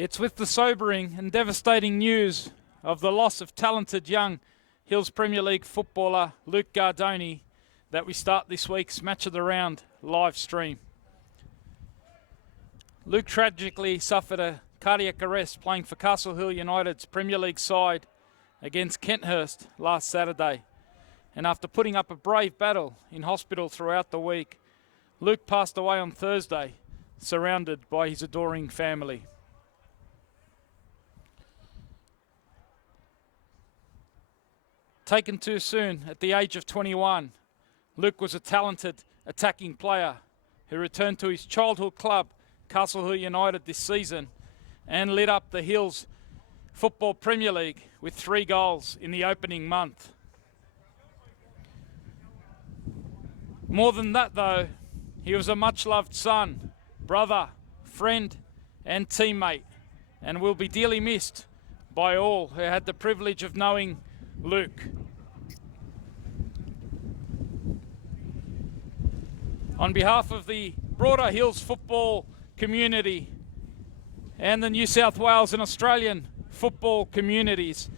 It's with the sobering and devastating news of the loss of talented young Hills Premier League footballer Luke Gardoni that we start this week's Match of the Round live stream. Luke tragically suffered a cardiac arrest playing for Castle Hill United's Premier League side against Kenthurst last Saturday. And after putting up a brave battle in hospital throughout the week, Luke passed away on Thursday, surrounded by his adoring family. Taken too soon at the age of 21, Luke was a talented attacking player who returned to his childhood club, Castle Hill United, this season and lit up the Hills Football Premier League with 3 goals in the opening month. More than that though, he was a much-loved son, brother, friend and teammate, and will be dearly missed by all who had the privilege of knowing Luke. On behalf of the broader Hills football community and the New South Wales and Australian football communities,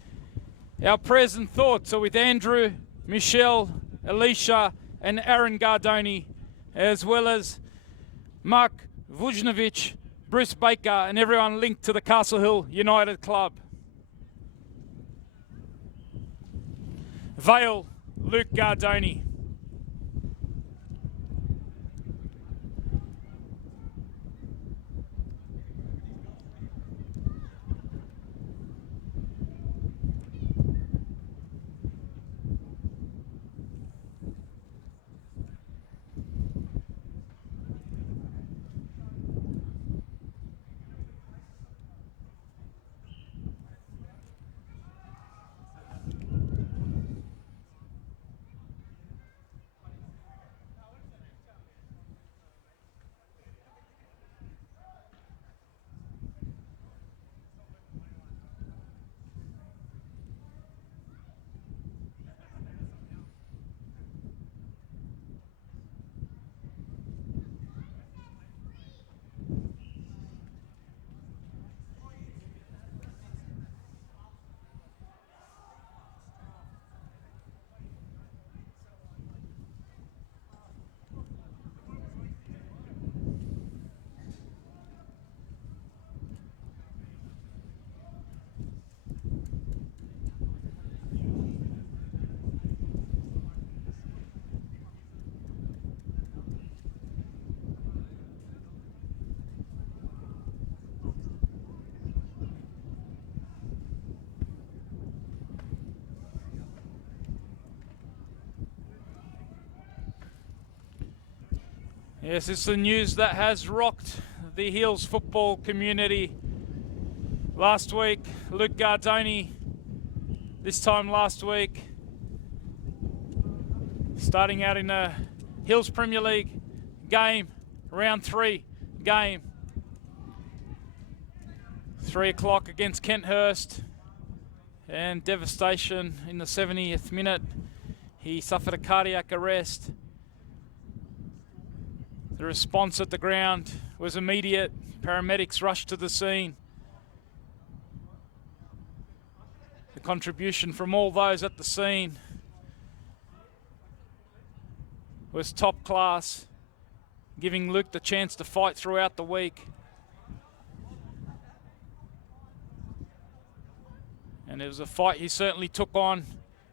our prayers and thoughts are with Andrew, Michelle, Alicia and Aaron Gardoni, as well as Mark Vujnovic, Bruce Baker and everyone linked to the Castle Hill United Club. Vale, Luke Gardoni. Yes, it's the news that has rocked the Hills football community. Last week, Luke Gardoni, this time last week, starting out in a Hills Premier League game, round 3 game. 3 o'clock against Kenthurst, and devastation in the 70th minute. He suffered a cardiac arrest. The response at the ground was immediate. Paramedics rushed to the scene. The contribution from all those at the scene was top class, giving Luke the chance to fight throughout the week. And it was a fight he certainly took on,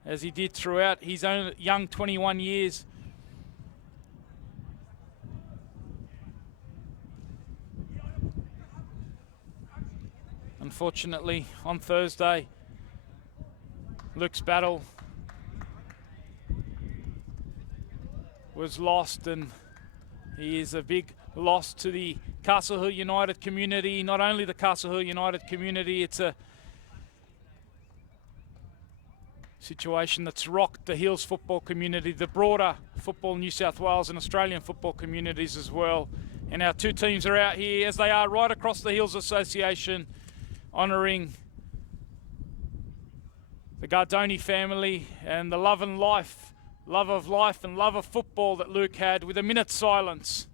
as he did throughout his own young 21 years. Unfortunately, on Thursday, Luke's battle was lost, and he is a big loss to the Castle Hill United community. Not only the Castle Hill United community, it's a situation that's rocked the Hills football community, the broader football New South Wales and Australian football communities as well. And our 2 teams are out here, as they are right across the Hills Association, honouring the Gardoni family and the love of life and love of football that Luke had, with a minute's silence.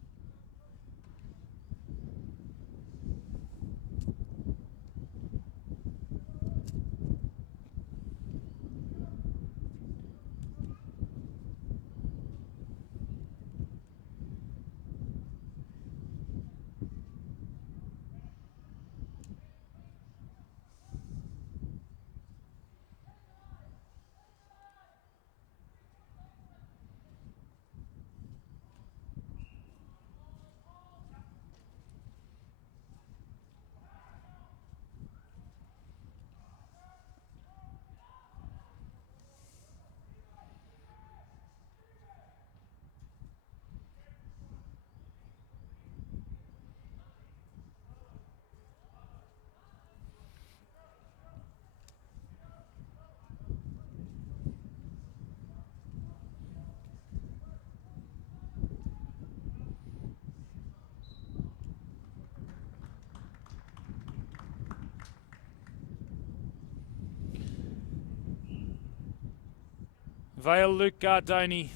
Vale Luke Gardoni.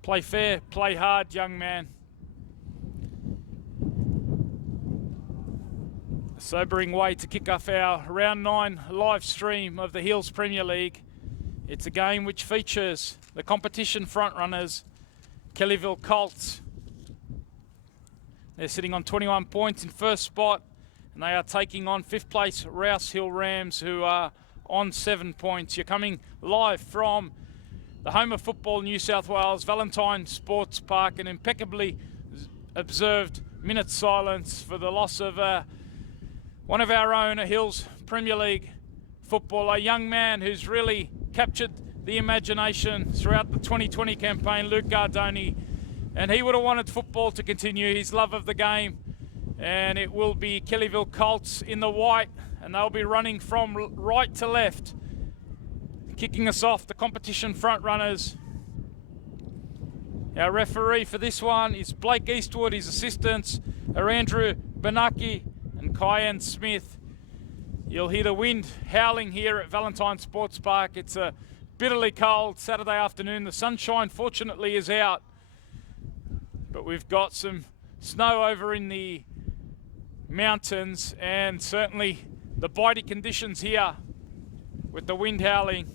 Play fair, play hard, young man. A sobering way to kick off our Round 9 live stream of the Hills Premier League. It's a game which features the competition frontrunners, Kellyville KOLTS. They're sitting on 21 points in first spot, and they are taking on 5th place ROUSE RAMS, who are on 7 points. You're coming live from the home of football, New South Wales, Valentine Sports Park, an impeccably observed minute silence for the loss of one of our own, a Hills Premier League footballer, a young man who's really captured the imagination throughout the 2020 campaign, Luke Gardoni, and he would have wanted football to continue, his love of the game, and it will be Kellyville KOLTS in the white, and they'll be running from right to left. Kicking us off, the competition front runners. Our referee for this one is Blake Eastwood. His assistants are Andrew Benaki and Kyan Smith. You'll hear the wind howling here at Valentine Sports Park. It's a bitterly cold Saturday afternoon. The sunshine, fortunately, is out, but we've got some snow over in the mountains, and certainly the bitey conditions here with the wind howling.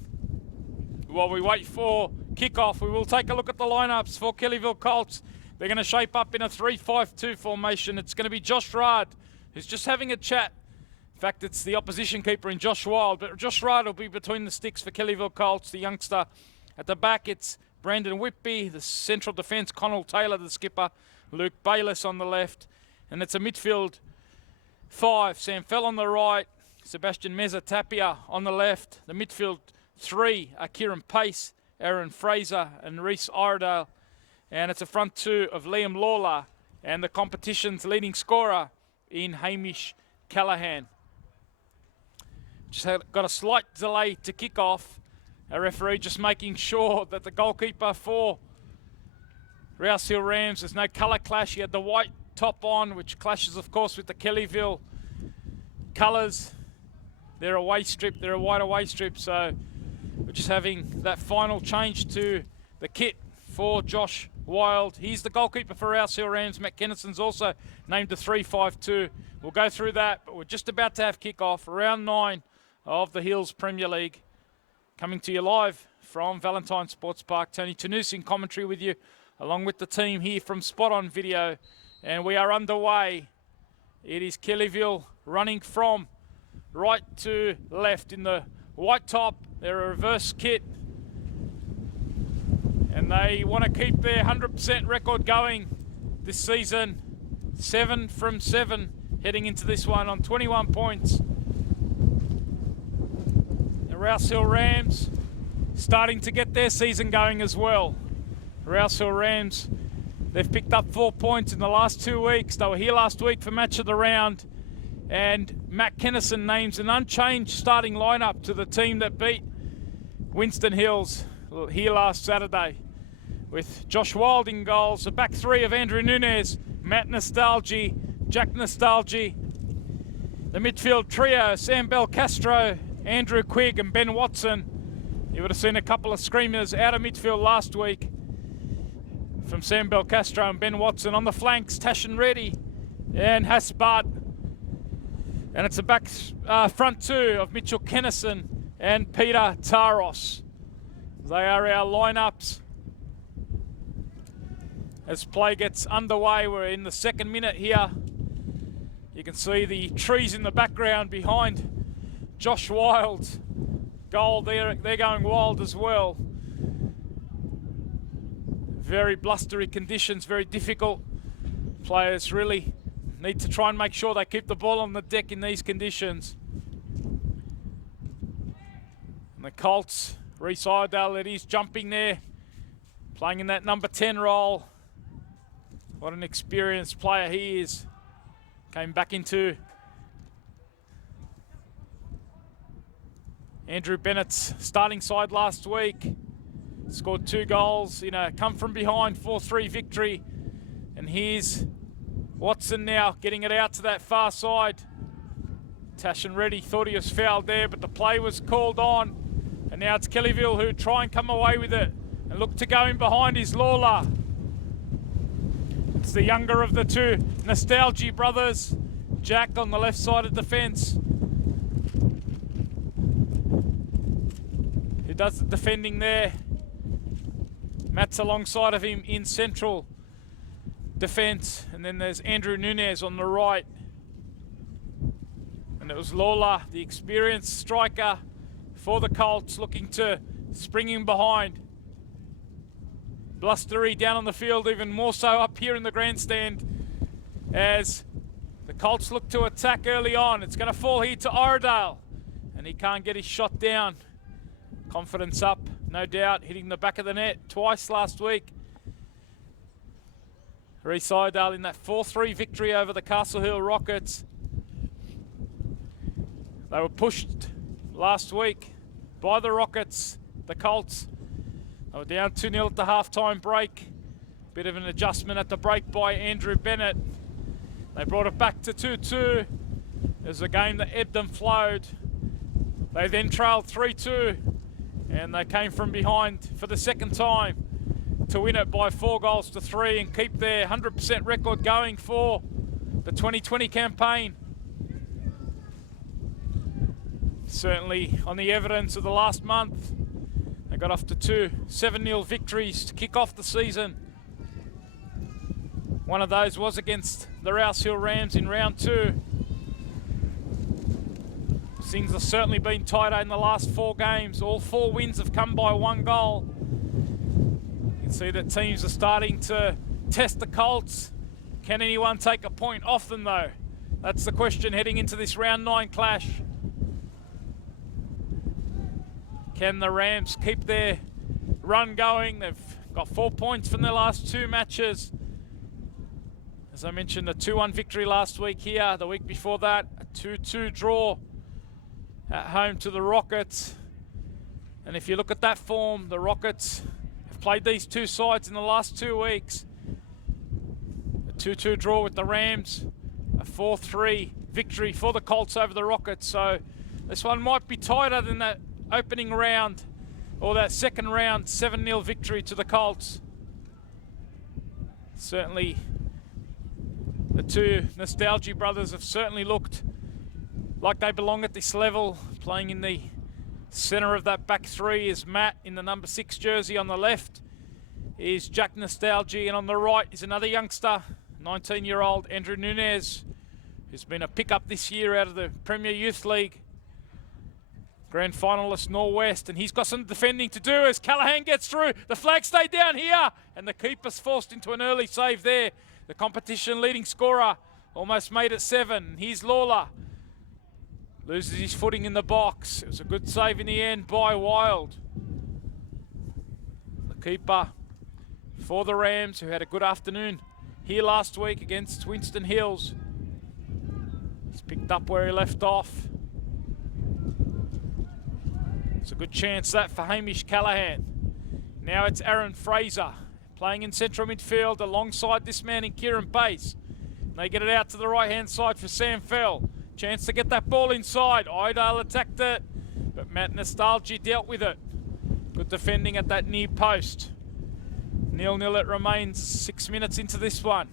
While we wait for kickoff, we will take a look at the lineups for Kellyville KOLTS. They're going to shape up in a 3-5-2 formation. It's going to be Josh Rard, who's just having a chat. In fact, it's the opposition keeper in Josh Wild, but Josh Rard will be between the sticks for Kellyville KOLTS, the youngster. At the back, it's Brandon Whitby, the central defence, Connell Taylor, the skipper, Luke Bayliss on the left, and it's a midfield 5, Sam Fell on the right, Sebastian Meza Tapia on the left. The midfield 3 are Kieran Pace, Aaron Fraser and Reece Iredale. And it's a front 2 of Liam Lawler and the competition's leading scorer in Hamish Callahan. Just got a slight delay to kick off. Our referee just making sure that the goalkeeper for ROUSE RAMS, there's no colour clash. He had the white top on, which clashes of course with the Kellyville colours. They're a away strip, they're a white away strip, so we're just having that final change to the kit for Josh Wild. He's the goalkeeper for ROUSE RAMS. Matt Kennison's also named a 3-5-2. We'll go through that, but we're just about to have kickoff. Round 9 of the Hills Premier League. Coming to you live from Valentine Sports Park. Tony Tanous in commentary with you, along with the team here from Spot On Video. And we are underway. It is Kellyville running from right to left in the white top. They're a reverse kit, and they want to keep their 100% record going this season. 7 from 7 heading into this one on 21 points. The ROUSE RAMS starting to get their season going as well. ROUSE RAMS, they've picked up 4 points in the last 2 weeks. They were here last week for match of the round, and Matt Kennison names an unchanged starting lineup to the team that beat Winston Hills here last Saturday, with Josh Wild in goals, the back 3 of Andrew Nunes, Matt Nostalgi, Jack Nostalgi, the midfield trio, Sam Bell Castro, Andrew Quigg and Ben Watson. You would have seen a couple of screamers out of midfield last week from Sam Bell Castro and Ben Watson. On the flanks, Tashin Reddy and Hass Bart. And it's a back front 2 of Mitchell Kennison and Peter Taros. They are our lineups as play gets underway. We're in the 2nd minute here. You can see the trees in the background behind Josh Wild's goal. They're going wild as well. Very blustery conditions, very difficult. Players really need to try and make sure they keep the ball on the deck in these conditions. And the KOLTS, Reece Iredale, it is jumping there, playing in that number 10 role. What an experienced player he is. Came back into Andrew Bennett's starting side last week. Scored 2 goals in a come from behind 4-3 victory. And here's Watson now getting it out to that far side. Tashin Reddy thought he was fouled there, but the play was called on. And now it's Kellyville who try and come away with it and look to go in behind is Lawler. It's the younger of the two Nostalgia brothers. Jack on the left side of the fence, who does the defending there. Matt's alongside of him in central defence, and then there's Andrew Nunez on the right. And it was Lawler, the experienced striker for the Colts, looking to spring in behind. Blustery down on the field, even more so up here in the grandstand, as the Colts look to attack early on. It's going to fall here to Iredale, and he can't get his shot down. Confidence up, no doubt, hitting the back of the net twice last week. Reece Iredale in that 4-3 victory over the Castle Hill Rockets. They were pushed last week by the Rockets, the Colts. They were down 2-0 at the halftime break. Bit of an adjustment at the break by Andrew Bennett. They brought it back to 2-2. It was a game that ebbed and flowed. They then trailed 3-2, and they came from behind for the second time to win it by 4-3 and keep their 100% record going for the 2020 campaign. Certainly on the evidence of the last month, they got off to 2 7-0 victories to kick off the season. One of those was against the Rouse Hill Rams in round 2. Things have certainly been tighter in the last 4 games. All 4 wins have come by 1 goal. You can see that teams are starting to test the Colts. Can anyone take a point off them though? That's the question heading into this round 9 clash. Can the Rams keep their run going? They've got 4 points from their last 2 matches. As I mentioned, a 2-1 victory last week here. The week before that, a 2-2 draw at home to the Rockets. And if you look at that form, the Rockets have played these 2 sides in the last 2 weeks. A 2-2 draw with the Rams, a 4-3 victory for the Colts over the Rockets. So this one might be tighter than that opening round, or that second round 7-0 victory to the Colts. Certainly the 2 Nostalgia brothers have certainly looked like they belong at this level. Playing in the centre of that back 3 is Matt in the number 6 jersey. On the left is Jack Nostalgia, and on the right is another youngster, 19-year-old Andrew Nunez, who's been a pickup this year out of the Premier Youth League. Grand finalist Norwest, and he's got some defending to do as Callaghan gets through. The flag stayed down here, and the keeper's forced into an early save there. The competition leading scorer almost made it 7. Here's Lawler. Loses his footing in the box. It was a good save in the end by Wild. The keeper for the Rams, who had a good afternoon here last week against Winston Hills. He's picked up where he left off. It's a good chance that for Hamish Callaghan. Now it's Aaron Fraser playing in central midfield alongside this man in Kieran Pace. They get it out to the right-hand side for Sam Fell. Chance to get that ball inside. Iredale attacked it, but Matt Nostalgia dealt with it. Good defending at that near post. 0-0 it remains, 6 minutes into this one.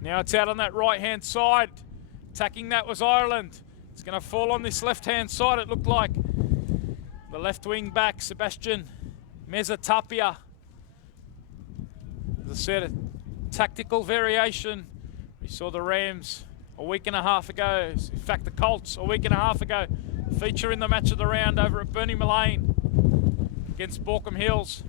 Now it's out on that right-hand side. Attacking that was Ireland. It's going to fall on this left-hand side, it looked like. The left wing back, Sebastian Meza-Tapia. As I said, a tactical variation. We saw the Rams a week and a half ago, in fact the Colts a week and a half ago, feature in the match of the round over at Burnie Mullane against Borkham Hills.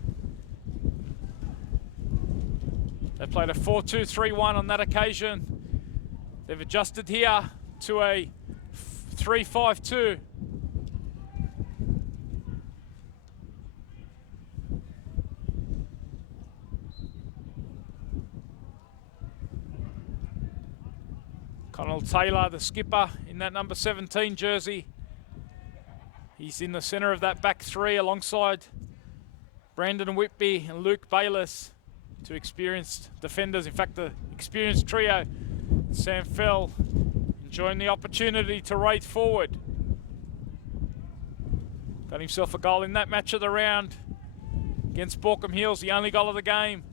They played a 4-2-3-1 on that occasion. They've adjusted here to a 3-5-2. Connell Taylor, the skipper, in that number 17 jersey. He's in the centre of that back 3 alongside Brandon Whitby and Luke Bayliss, 2 experienced defenders. In fact, the experienced trio. Sam Fell enjoying the opportunity to race forward. Got himself a goal in that match of the round against Borkham Hills, the only goal of the game.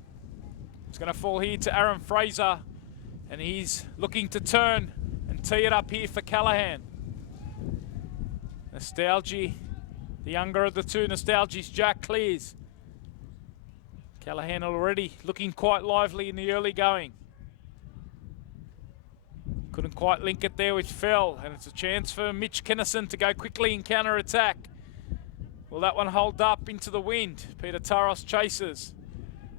It's going to fall here to Aaron Fraser, and he's looking to turn and tee it up here for Callaghan. Nostalgia, the younger of the two, Nostalgia's Jack clears. Callaghan already looking quite lively in the early going. Couldn't quite link it there with Fell, and it's a chance for Mitch Kennison to go quickly in counter-attack. Will that one hold up into the wind? Peter Taros chases.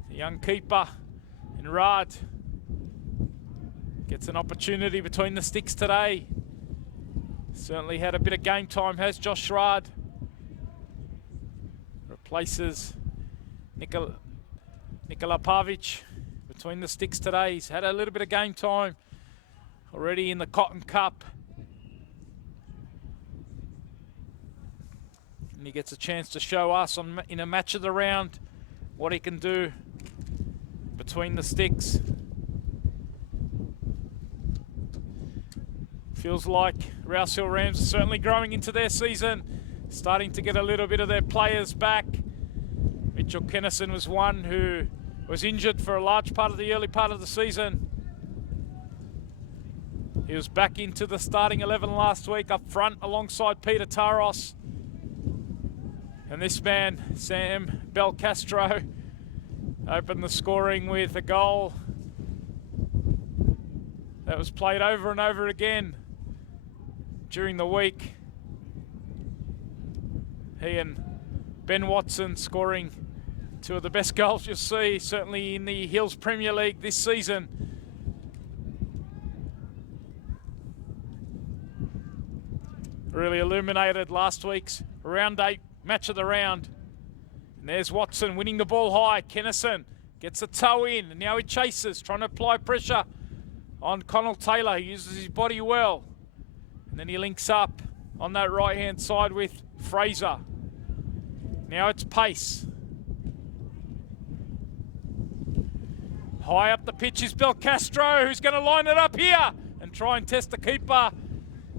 The young keeper, and Rad gets an opportunity between the sticks today. Certainly had a bit of game time, has Josh Rad. Replaces Nikola Pavic between the sticks today. He's had a little bit of game time already in the Cotton Cup. And he gets a chance to show us in a match of the round what he can do between the sticks. Feels like Rouse Hill Rams are certainly growing into their season, starting to get a little bit of their players back. Mitchell Kennison was one who was injured for a large part of the early part of the season. He was back into the starting 11 last week up front alongside Peter Taros. And this man, Sam Belcastro, opened the scoring with a goal that was played over and over again during the week. He and Ben Watson scoring two of the best goals you'll see, certainly in the Hills Premier League this season. Really illuminated last week's round 8 match of the round. And there's Watson winning the ball high. Kennison gets a toe in, and now he chases, trying to apply pressure on Connell Taylor. He uses his body well. And then he links up on that right-hand side with Fraser. Now it's pace. High up the pitch is Belcastro, who's going to line it up here and try and test the keeper.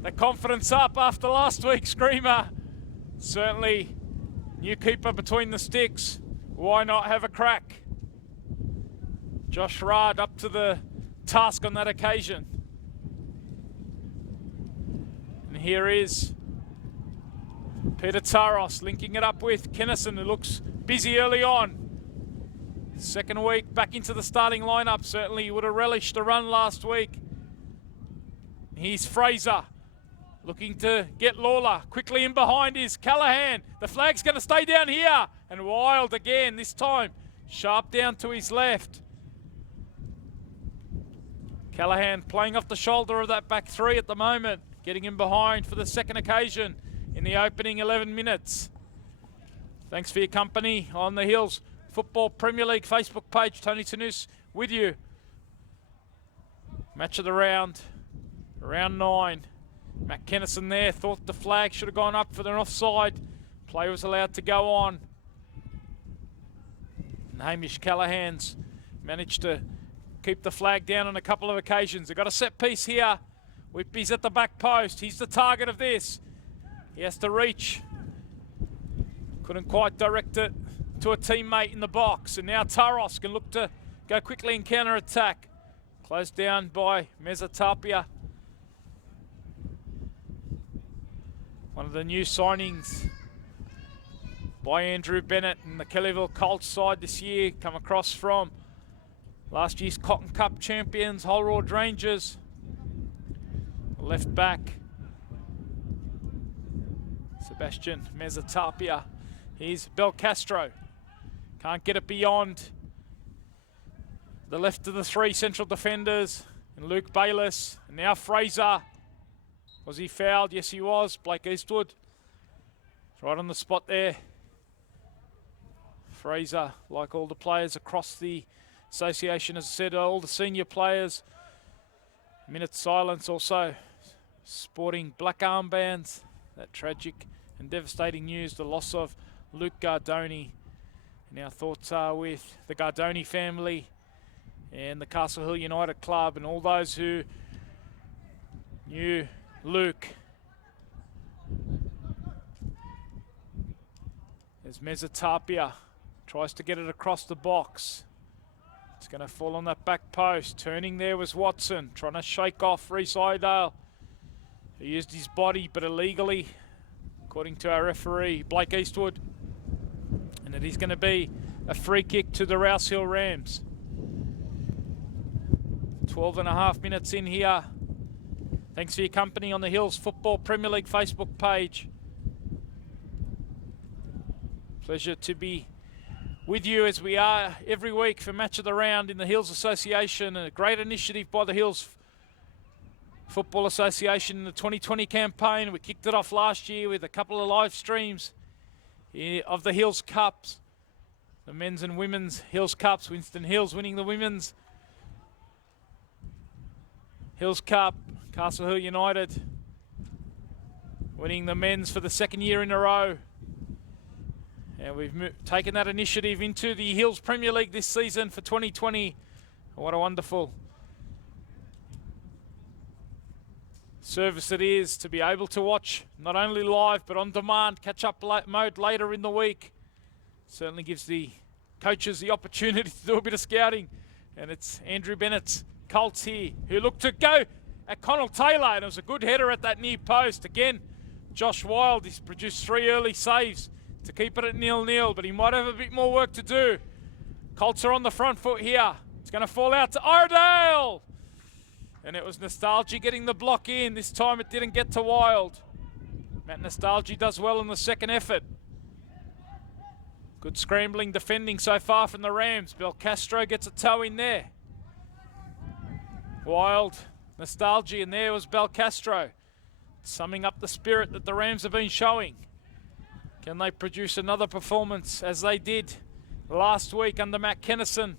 The confidence up after last week's screamer. Certainly, new keeper between the sticks. Why not have a crack? Josh Rad up to the task on that occasion. And here is Peter Taros linking it up with Kennison, who looks busy early on. Second week back into the starting lineup. Certainly he would have relished the run last week. Here's Fraser looking to get Lawler. Quickly in behind is Callaghan. The flag's going to stay down here. And Wild again, this time sharp down to his left. Callaghan playing off the shoulder of that back three at the moment. Getting in behind for the second occasion in the opening 11 minutes. Thanks for your company on the Hills Football Premier League Facebook page. Tony Tanus with you. Match of the round, round 9. Matt Kennison there, thought the flag should have gone up for an offside. Play was allowed to go on. And Hamish Callaghan's managed to keep the flag down on a couple of occasions. They've got a set piece here. Whitby's at the back post. He's the target of this. He has to reach. Couldn't quite direct it to a teammate in the box. And now Taros can look to go quickly in counter-attack. Closed down by Mezzatapia. One of the new signings by Andrew Bennett and the Kellyville KOLTS side this year, come across from last year's Cotton Cup champions, Holroyd Rangers. Left back, Sebastian Mezzatapia. Here's Belcastro. Can't get it beyond the left of the three central defenders. And Luke Bayliss. And now Fraser. Was he fouled? Yes, he was. Blake Eastwood. Right on the spot there. Fraser, like all the players across the association, as I said, all the senior players. Minute silence also. Sporting black armbands. That tragic and devastating news, the loss of Luke Gardoni. And our thoughts are with the Gardoni family and the Castle Hill United Club and all those who knew Luke. There's Mezzatapia, tries to get it across the box. It's going to fall on that back post. Turning there was Watson, trying to shake off Reece Iredale. He used his body, but illegally, according to our referee, Blake Eastwood. And it is going to be a free kick to the Rouse Hill Rams. 12.5 minutes in here. Thanks for your company on the Hills Football Premier League Facebook page. Pleasure to be with you as we are every week for Match of the Round in the Hills Association. A great initiative by the Hills Football Association in the 2020 campaign. We kicked it off last year with a couple of live streams of the Hills Cups. The men's and women's Hills Cups. Winston Hills winning the women's Hills Cup. Castle Hill United winning the men's for the second year in a row. And we've taken that initiative into the Hills Premier League this season for 2020. What a wonderful service it is to be able to watch not only live but on demand, catch-up mode later in the week. Certainly gives the coaches the opportunity to do a bit of scouting. And it's Andrew Bennett's Colts here, who looked to go at Connell Taylor, and it was a good header at that near post. Again, Josh Wild, he's produced 3 early saves to keep it at 0-0, but he might have a bit more work to do. Colts are on the front foot here. It's going to fall out to Iredale. And it was Nostalgia getting the block in. This time it didn't get to Wild. Matt Nostalgia does well in the second effort. Good scrambling defending so far from the Rams. Belcastro gets a toe in there. Wild, Nostalgia, and there was Belcastro, summing up the spirit that the Rams have been showing. Can they produce another performance as they did last week under Matt Kennison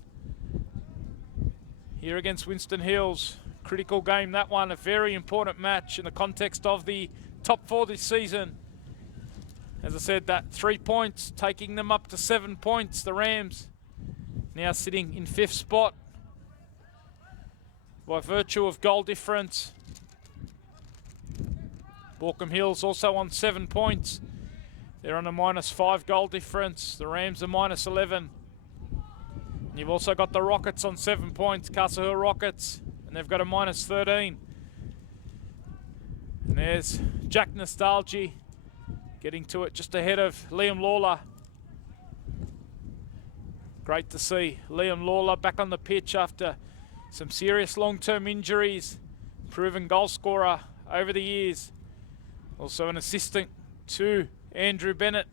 here against Winston Hills? Critical game, that one, a very important match in the context of the top 4 this season. As I said, that 3 points, taking them up to 7 points. The Rams now sitting in 5th spot by virtue of goal difference. Borkham Hills also on 7 points. They're on a -5 goal difference. The Rams are -11. And you've also got the Rockets on 7 points, Castle Hill Rockets, and they've got a -13. And there's Jack Nostalgia getting to it just ahead of Liam Lawler. Great to see Liam Lawler back on the pitch after some serious long-term injuries. Proven goal scorer over the years. Also an assistant to Andrew Bennett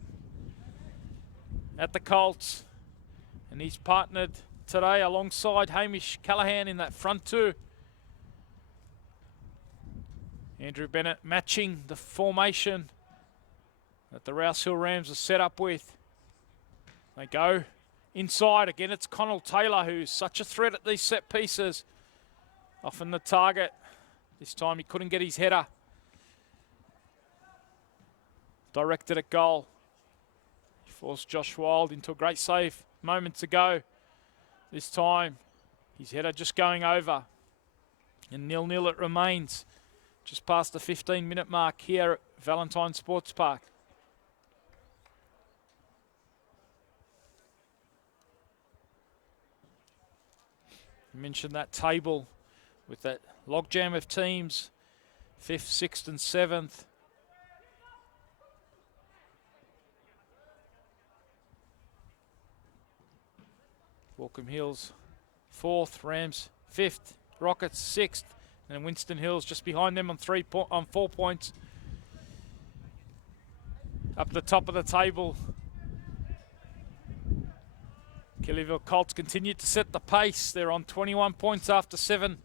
at the Colts. And he's partnered today alongside Hamish Callaghan in that front two. Andrew Bennett matching the formation that the Rouse Hill Rams are set up with. They go inside. Again, it's Connell Taylor, who's such a threat at these set pieces. Often the target. This time he couldn't get his header directed at goal. He forced Josh Wild into a great save moments ago. This time his header just going over. And 0-0 it remains just past the 15-minute mark here at Valentine Sports Park. I mentioned that table with that logjam of teams, 5th, 6th and 7th. Borkham Hills 4th, Rams 5th, Rockets 6th, and Winston Hills just behind them on 4 points. Up the top of the table, Kellyville Colts continue to set the pace. They're on 21 points after 7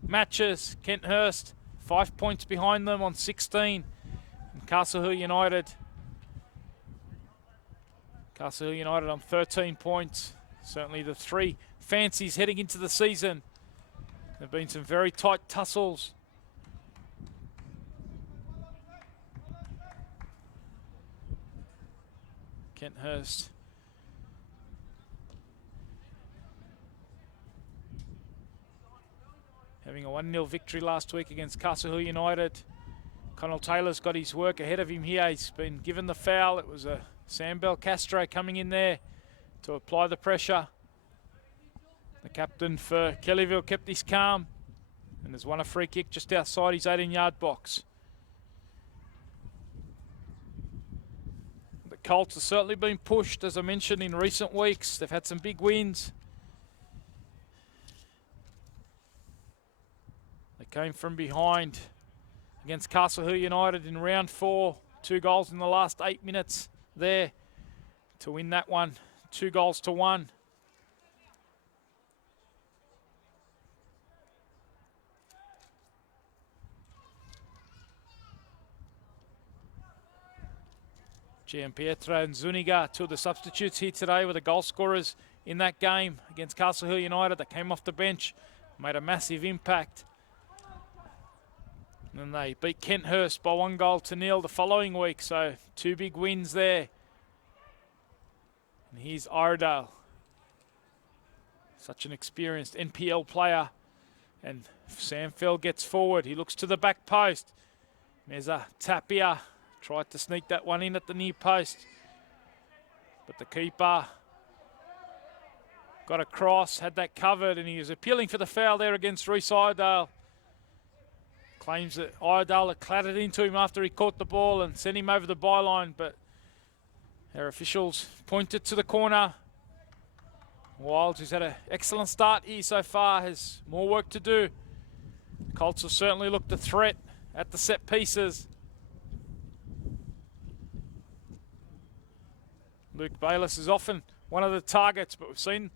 matches. Kenthurst 5 points behind them on 16. And Castle Hill United on 13 points. Certainly the 3 fancies heading into the season. There have been some very tight tussles. Kenthurst having a 1-0 victory last week against Castle Hill United. Connell Taylor's got his work ahead of him here. He's been given the foul. It was a Sam Belcastro coming in there to apply the pressure. The captain for Kellyville kept his calm and has won a free kick just outside his 18-yard box. The Colts have certainly been pushed, as I mentioned, in recent weeks. They've had some big wins. They came from behind against Castle Hill United in round 4. 2 goals in the last 8 minutes there to win that one. 2 goals to 1. Gianpietro and Zuniga, 2 of the substitutes here today, were the goal scorers in that game against Castle Hill United. They came off the bench, made a massive impact. And then they beat Kenthurst by 1-0 the following week, so 2 big wins there. And here's Iredale, such an experienced NPL player. And Sam Fell gets forward, he looks to the back post. There's a Tapia. Tried to sneak that one in at the near post, but the keeper got across, had that covered, and he was appealing for the foul there against Reese Iredale. Claims that Iredale had clattered into him after he caught the ball and sent him over the byline, but our officials pointed to the corner. Wilds, who's had an excellent start here so far, has more work to do. The Colts have certainly looked a threat at the set pieces. Luke Bayless is often one of the targets, but we've seen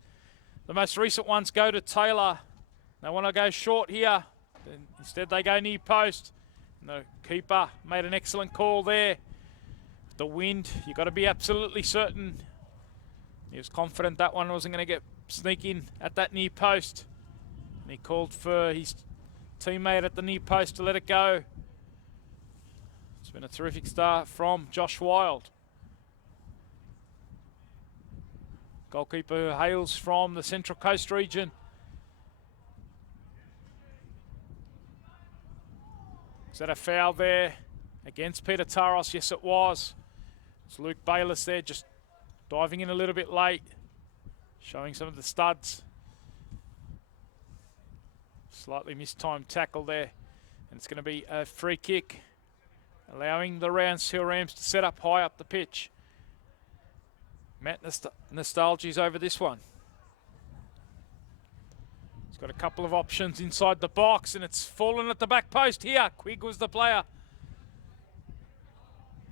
the most recent ones go to Taylor. They want to go short here. Instead they go near post. And the keeper made an excellent call there. With the wind, you've got to be absolutely certain. He was confident that one wasn't going to sneak in at that near post. And he called for his teammate at the near post to let it go. It's been a terrific start from Josh Wild. Goalkeeper who hails from the Central Coast region. Is that a foul there against Peter Taros? Yes, it was. It's Luke Bayless there, just diving in a little bit late, showing some of the studs. Slightly mistimed tackle there, and it's going to be a free kick, allowing the Rouse Hill Rams to set up high up the pitch. Matt Nostalgia's over this one. He's got a couple of options inside the box, and it's fallen at the back post here. Quigg was the player.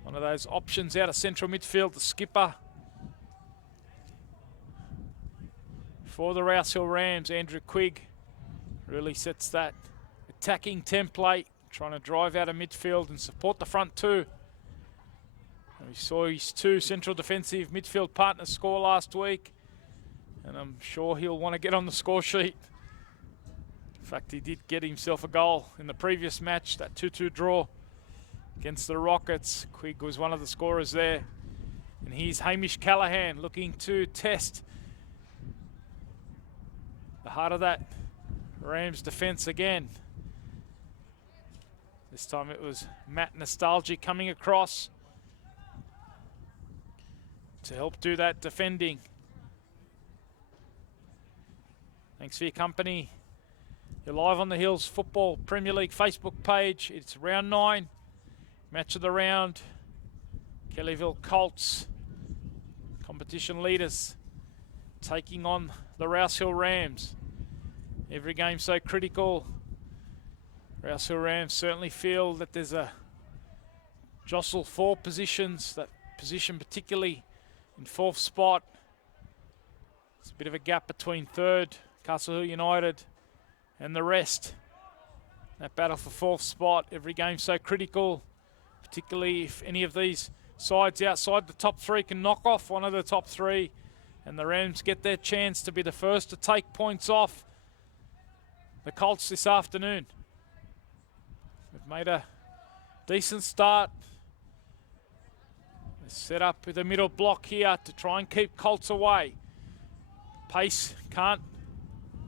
One of those options out of central midfield, the skipper. For the Rouse Hill Rams, Andrew Quigg really sets that attacking template, trying to drive out of midfield and support the front two. We saw his 2 central defensive midfield partners score last week, and I'm sure he'll want to get on the score sheet. In fact, he did get himself a goal in the previous match, that 2-2 draw against the Rockets. Quigg was one of the scorers there. And here's Hamish Callahan looking to test the heart of that Rams defense again. This time it was Matt Nostalgia coming across to help do that defending. Thanks for your company. You're live on the Hills Football Premier League Facebook page. It's round 9, match of the round. Kellyville Colts, competition leaders, taking on the Rouse Hill Rams. Every game so critical. Rouse Hill Rams certainly feel that there's a jostle for positions, that position particularly in 4th spot. There's a bit of a gap between 3rd, Castle Hill United, and the rest. That battle for 4th spot, every game so critical, particularly if any of these sides outside the top 3 can knock off one of the top 3, and the Rams get their chance to be the first to take points off the Colts this afternoon. They've made a decent start. They set up with a middle block here to try and keep Colts away. Pace can't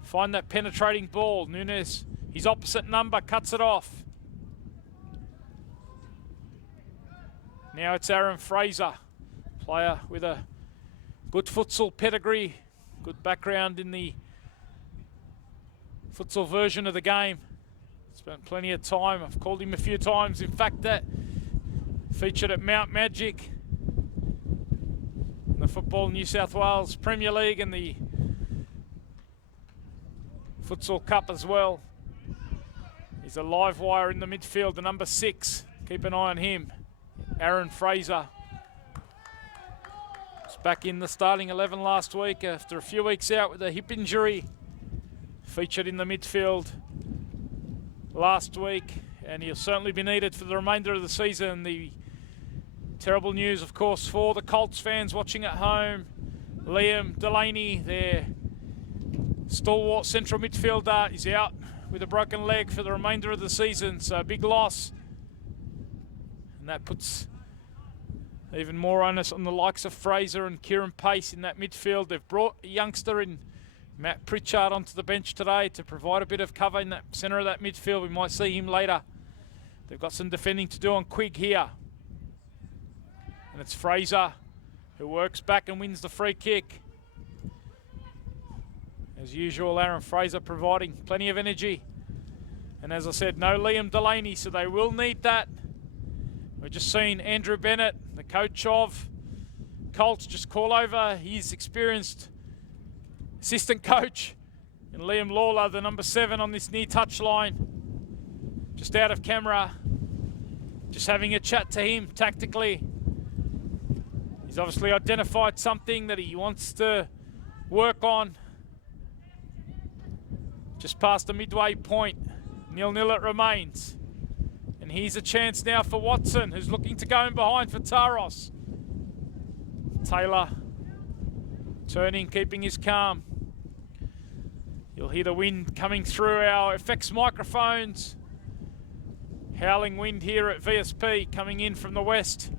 find that penetrating ball. Nunes, his opposite number, cuts it off. Now it's Aaron Fraser player with a good futsal pedigree, good background in the futsal version of the game. Spent plenty of time. I've called him a few times. In fact, that featured at Mount Magic in the Football New South Wales Premier League and the Futsal Cup as well. He's a live wire in the midfield, the number 6. Keep an eye on him. Aaron Fraser. Was back in the starting 11 last week after a few weeks out with a hip injury. Featured in the midfield last week, and he'll certainly be needed for the remainder of the season. The terrible news, of course, for the Colts fans watching at home. Liam Delaney, their stalwart central midfielder, is out with a broken leg for the remainder of the season, so a big loss. And that puts even more onus on the likes of Fraser and Kieran Pace in that midfield. They've brought a youngster in Matt Pritchard onto the bench today to provide a bit of cover in that centre of that midfield. We might see him later. They've got some defending to do on Quigg here. And it's Fraser who works back and wins the free kick. As usual, Aaron Fraser providing plenty of energy. And as I said, no Liam Delaney, so they will need that. We've just seen Andrew Bennett, the coach of Colts, just call over his experienced assistant coach, and Liam Lawler, the number 7 on this near touch line, just out of camera, just having a chat to him tactically. He's obviously identified something that he wants to work on. Just past the midway point, 0-0 it remains. And here's a chance now for Watson, who's looking to go in behind for Taros. Taylor turning, keeping his calm. You'll hear the wind coming through our effects microphones. Howling wind here at VSP coming in from the west.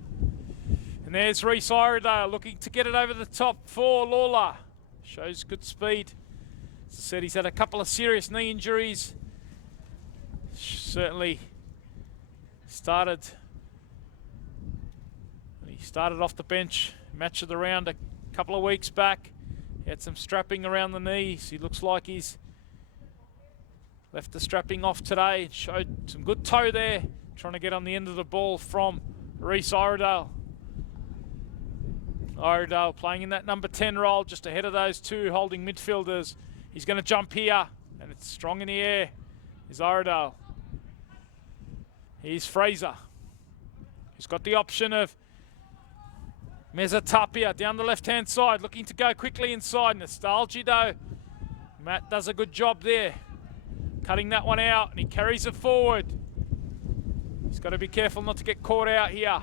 And there's Reece Iredale looking to get it over the top for Lawler. Shows good speed. As I said, he's had a couple of serious knee injuries. Certainly started off the bench, match of the round a couple of weeks back. He had some strapping around the knees. He looks like he's left the strapping off today. Showed some good toe there, trying to get on the end of the ball from Reece Iredale. Iredale playing in that number 10 role, just ahead of those two holding midfielders. He's going to jump here, and it's strong in the air. Is Iredale. Here's Fraser. He's got the option of Mezatapia down the left-hand side, looking to go quickly inside. Nostalgia though. Matt does a good job there, cutting that one out, and he carries it forward. He's got to be careful not to get caught out here.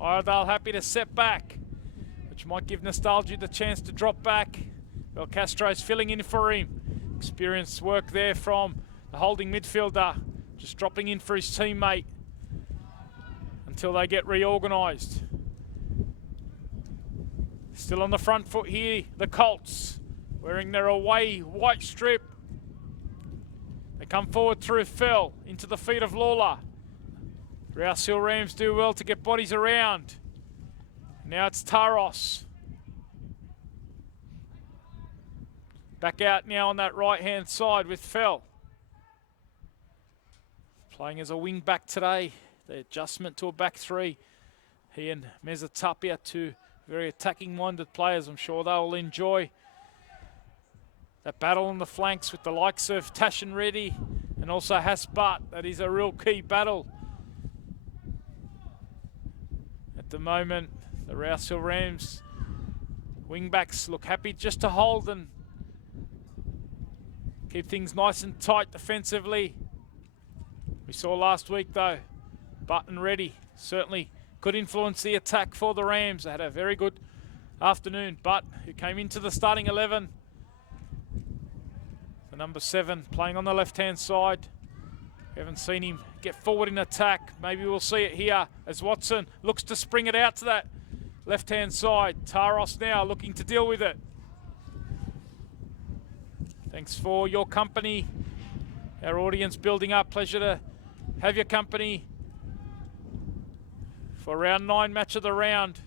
Iredale happy to set back, which might give Nostalgia the chance to drop back. Belcastro's filling in for him. Experienced work there from the holding midfielder, just dropping in for his teammate until they get reorganised. Still on the front foot here, the Colts, wearing their away white strip. They come forward through Fell into the feet of Lawler. Rouse Hill Rams do well to get bodies around. Now it's Taros. Back out now on that right-hand side with Fell. Playing as a wing back today. The adjustment to a back three. He and Mezatapia, two very attacking-minded players. I'm sure they'll enjoy that battle on the flanks with the likes of Tash and Reddy and also Hasbat. That is a real key battle. At the moment, the Rouse Hill Rams wing-backs look happy just to hold and keep things nice and tight defensively. We saw last week though, Butt and Reddy certainly could influence the attack for the Rams. They had a very good afternoon. Butt, who came into the starting 11. The number 7 playing on the left-hand side. We haven't seen him get forward in attack. Maybe we'll see it here as Watson looks to spring it out to that left-hand side. Taros now looking to deal with it. Thanks for your company. Our audience building up. Pleasure to have your company for round 9 match of the round.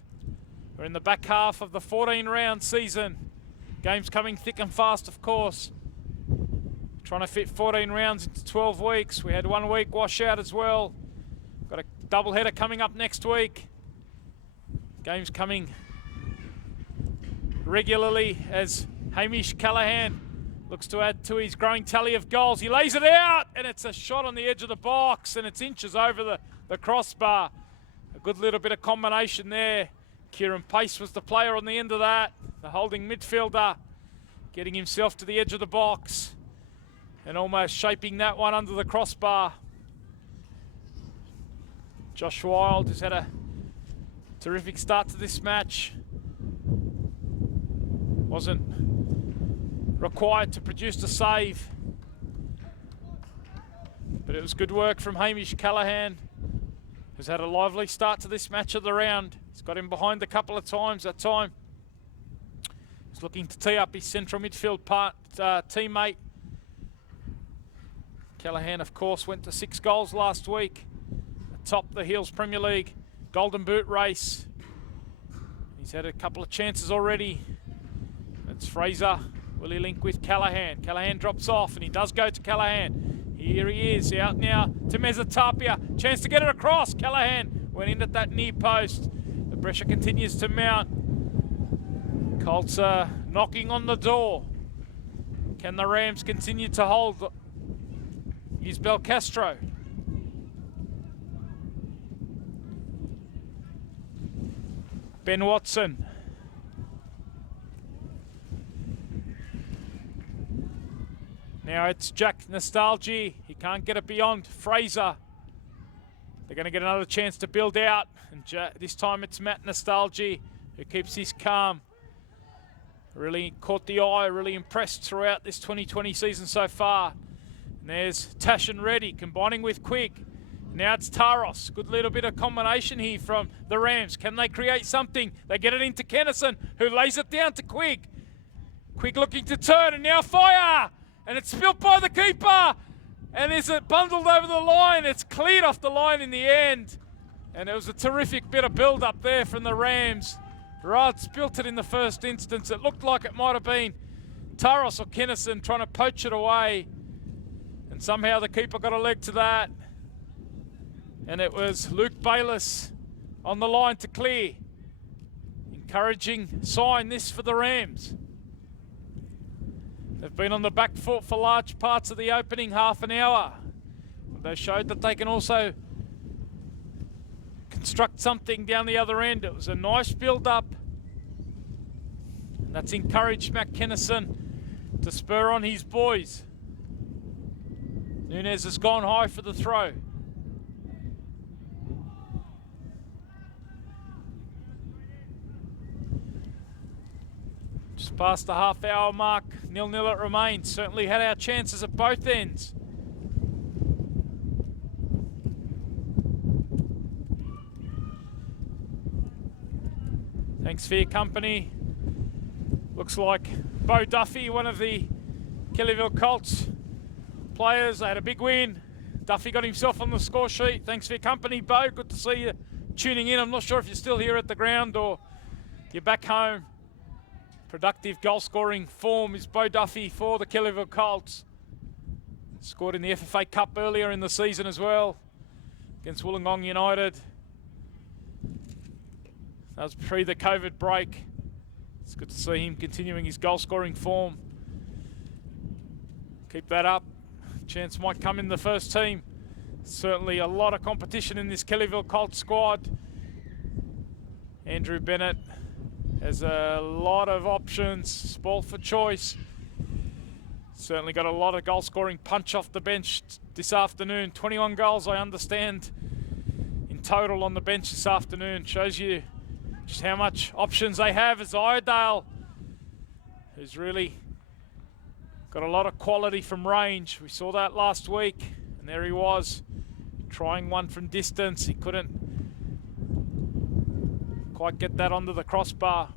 We're in the back half of the 14-round season. Games coming thick and fast, of course. Trying to fit 14 rounds into 12 weeks. We had 1 week washout as well. Got a doubleheader coming up next week. Games coming regularly as Hamish Callaghan looks to add to his growing tally of goals. He lays it out, and it's a shot on the edge of the box, and it's inches over the crossbar. A good little bit of combination there. Kieran Pace was the player on the end of that, the holding midfielder, getting himself to the edge of the box and almost shaping that one under the crossbar. Josh Wild has had a terrific start to this match. Wasn't required to produce a save, but it was good work from Hamish Callaghan, who's had a lively start to this match of the round. He's got him behind a couple of times. That time he's looking to tee up his central midfield teammate. Callaghan, of course, went to 6 goals last week atop the Hills Premier League Golden Boot race. He's had a couple of chances already. It's Fraser. Will he link with Callaghan? Callaghan drops off, and he does go to Callaghan. Here he is, out now to Mezzatapia. Chance to get it across. Callaghan went in at that near post. The pressure continues to mount. Colts are knocking on the door. Can the Rams continue to hold? Here's Belcastro. Ben Watson. Now it's Jack Nostalgie. He can't get it beyond Fraser. They're going to get another chance to build out. And this time it's Matt Nostalgie who keeps his calm. Really caught the eye, really impressed throughout this 2020 season so far. And there's Tashin Reddy combining with Quigg. Now it's Taros. Good little bit of combination here from the Rams. Can they create something? They get it into Kennison, who lays it down to Quigg. Quigg looking to turn, and now fire! And it's spilt by the keeper! And is it bundled over the line? It's cleared off the line in the end. And it was a terrific bit of build-up there from the Rams. Rod spilt it in the first instance. It looked like it might have been Taros or Kennison trying to poach it away. And somehow the keeper got a leg to that. And it was Luke Bayliss on the line to clear. Encouraging sign this for the Rams. They've been on the back foot for large parts of the opening half an hour. They showed that they can also construct something down the other end. It was a nice build-up. And that's encouraged Matt Kennison to spur on his boys. Nunez has gone high for the throw. Just past the half-hour mark, 0-0 it remains. Certainly had our chances at both ends. Thanks for your company. Looks like Bo Duffy, one of the Kellyville Colts players. They had a big win. Duffy got himself on the score sheet. Thanks for your company, Bo. Good to see you tuning in. I'm not sure if you're still here at the ground or you're back home. Productive goal-scoring form is Bo Duffy for the Kellyville Colts. Scored in the FFA Cup earlier in the season as well against Wollongong United. That was pre the COVID break. It's good to see him continuing his goal-scoring form. Keep that up. Chance might come in the first team. Certainly a lot of competition in this Kellyville Colts squad. Andrew Bennett has a lot of options, spoilt for choice. Certainly got a lot of goal-scoring punch off the bench this afternoon. 21 goals, I understand, in total on the bench this afternoon. Shows you just how much options they have as Iredale, who's really got a lot of quality from range. We saw that last week, and there he was, trying one from distance. He couldn't quite get that onto the crossbar.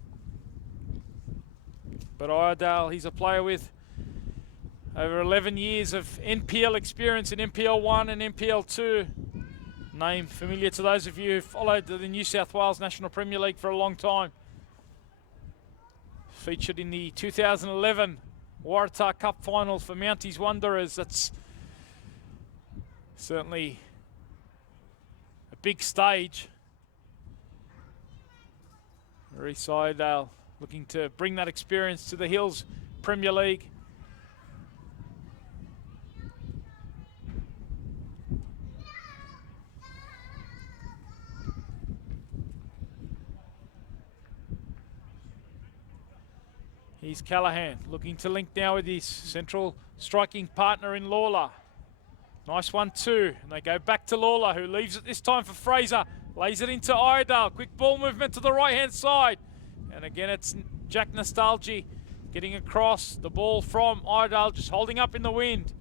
But Iredale, he's a player with over 11 years of NPL experience in NPL 1 and NPL 2. Name familiar to those of you who followed the New South Wales National Premier League for a long time. featured in the 2011 Waratah Cup final for Mounties Wanderers. That's certainly a big stage. East side looking to bring that experience to the Hills Premier League. Here's Callahan looking to link now with his central striking partner in Lawler. Nice 1-2, and they go back to Lawler, who leaves it this time for Fraser. Lays it into Iredale. Quick ball movement to the right-hand side. And again, it's Jack Nostalgia getting across. The ball from Iredale just holding up in the wind.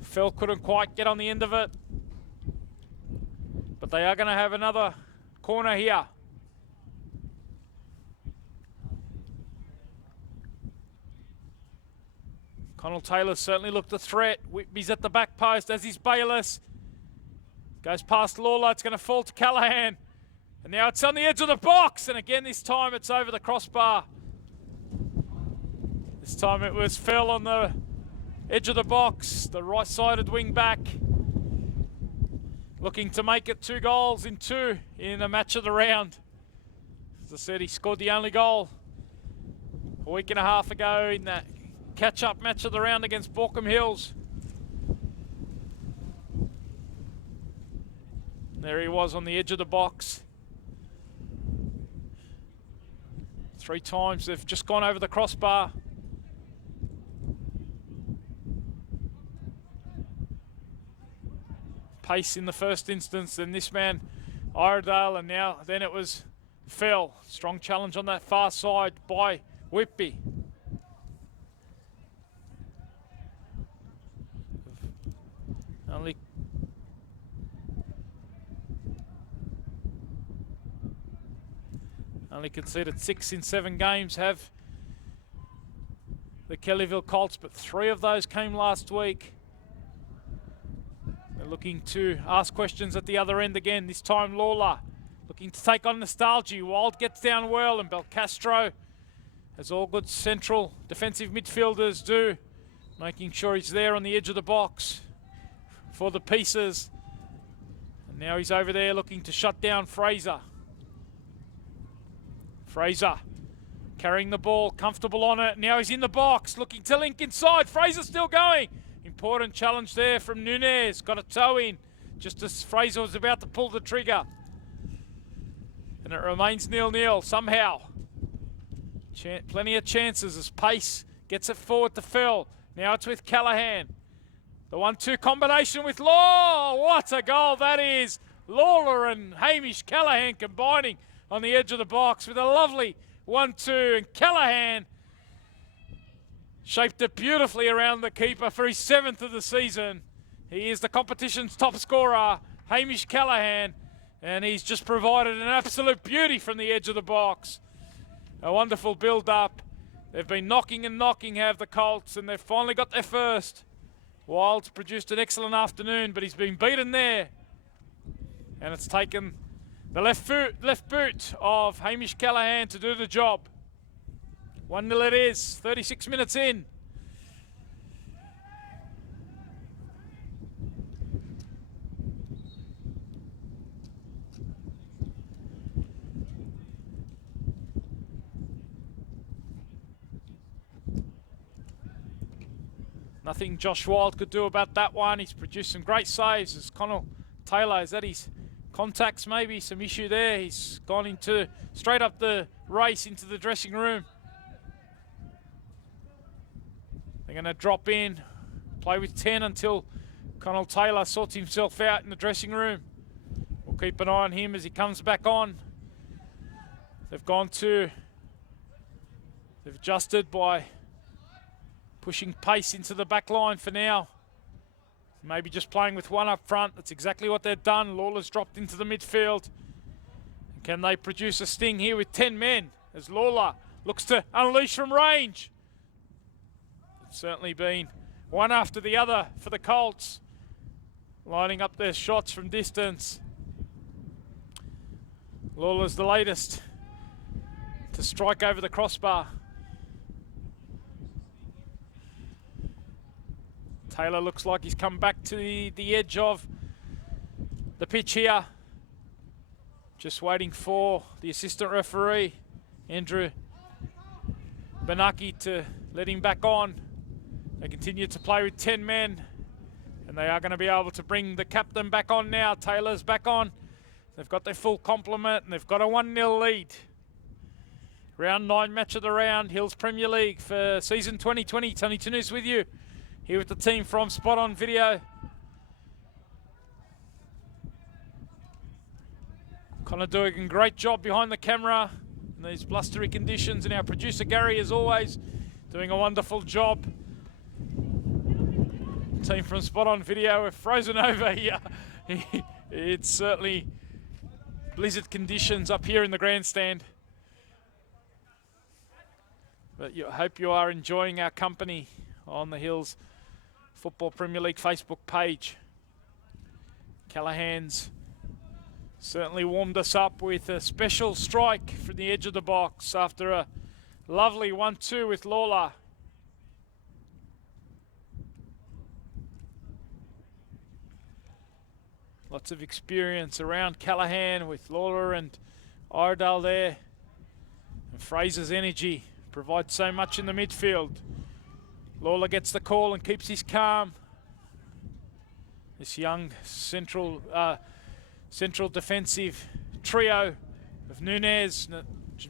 Fell couldn't quite get on the end of it. But they are going to have another corner here. Connell Taylor certainly looked a threat. Whitby's at the back post, as is Bayliss. Goes past Lawler, it's going to fall to Callahan. And now it's on the edge of the box, and again this time it's over the crossbar. This time it was fell on the edge of the box, the right-sided wing back. Looking to make it 2 goals in 2 in a match of the round. As I said, he scored the only goal a week and a half ago in that catch-up match of the round against Borkham Hills. There he was on the edge of the box. 3 times they've just gone over the crossbar. Pace in the first instance, then this man Iredale, and now then it was Fell. Strong challenge on that far side by Whitby. Only conceded 6 in 7 games have the Kellyville Colts, but 3 of those came last week. They're looking to ask questions at the other end again. This time Lawler looking to take on Nostalgia. Wild gets down well, and Belcastro, as all good central defensive midfielders do, making sure he's there on the edge of the box for the pieces. And now he's over there looking to shut down Fraser. Fraser carrying the ball, comfortable on it. Now he's in the box, looking to link inside. Fraser still going. Important challenge there from Nunez. Got a toe in just as Fraser was about to pull the trigger. And it remains 0-0 somehow. Plenty of chances as Pace gets it forward to Phil. Now it's with Callahan. The 1-2 combination with Law. What a goal that is. Lawler and Hamish Callahan combining on the edge of the box with a lovely 1-2, and Callahan shaped it beautifully around the keeper for his 7th of the season. He is the competition's top scorer, Hamish Callahan, and he's just provided an absolute beauty from the edge of the box. A wonderful build-up. They've been knocking and knocking, have the Colts, and they've finally got their first. Wild's produced an excellent afternoon, but he's been beaten there. And it's taken the left boot of Hamish Callahan to do the job. 1-0 it is, 36 minutes in. Nothing Josh Wild could do about that one. He's produced some great saves as Connell Taylor is at his contacts, maybe some issue there. He's gone into straight up the race into the dressing room. They're going to drop in, play with 10 until Connell Taylor sorts himself out in the dressing room. We'll keep an eye on him as he comes back on. They've adjusted by pushing Pace into the back line for now. Maybe just playing with 1 up front. That's exactly what they've done. Lawler's dropped into the midfield. Can they produce a sting here with 10 men as Lawler looks to unleash from range? It's certainly been one after the other for the Colts, lining up their shots from distance. Lawler's the latest to strike over the crossbar. Taylor looks like he's come back to the edge of the pitch here. Just waiting for the assistant referee, Andrew Benaki, to let him back on. They continue to play with 10 men, and they are going to be able to bring the captain back on now. Taylor's back on. They've got their full complement, and they've got a 1-0 lead. Round 9 match of the round, Hills Premier League for season 2020. Tony Tunus with you, here with the team from Spot On Video. Connor doing a great job behind the camera in these blustery conditions, and our producer Gary, as always, doing a wonderful job. Team from Spot On Video, we're frozen over here. It's certainly blizzard conditions up here in the grandstand. But I hope you are enjoying our company on the Hills Football Premier League Facebook page. Callahan's certainly warmed us up with a special strike from the edge of the box after a lovely 1-2 with Lawler. Lots of experience around Callahan with Lawler and Iredale there. And Fraser's energy provides so much in the midfield. Lawler gets the call and keeps his calm. This young central defensive trio of Nunez,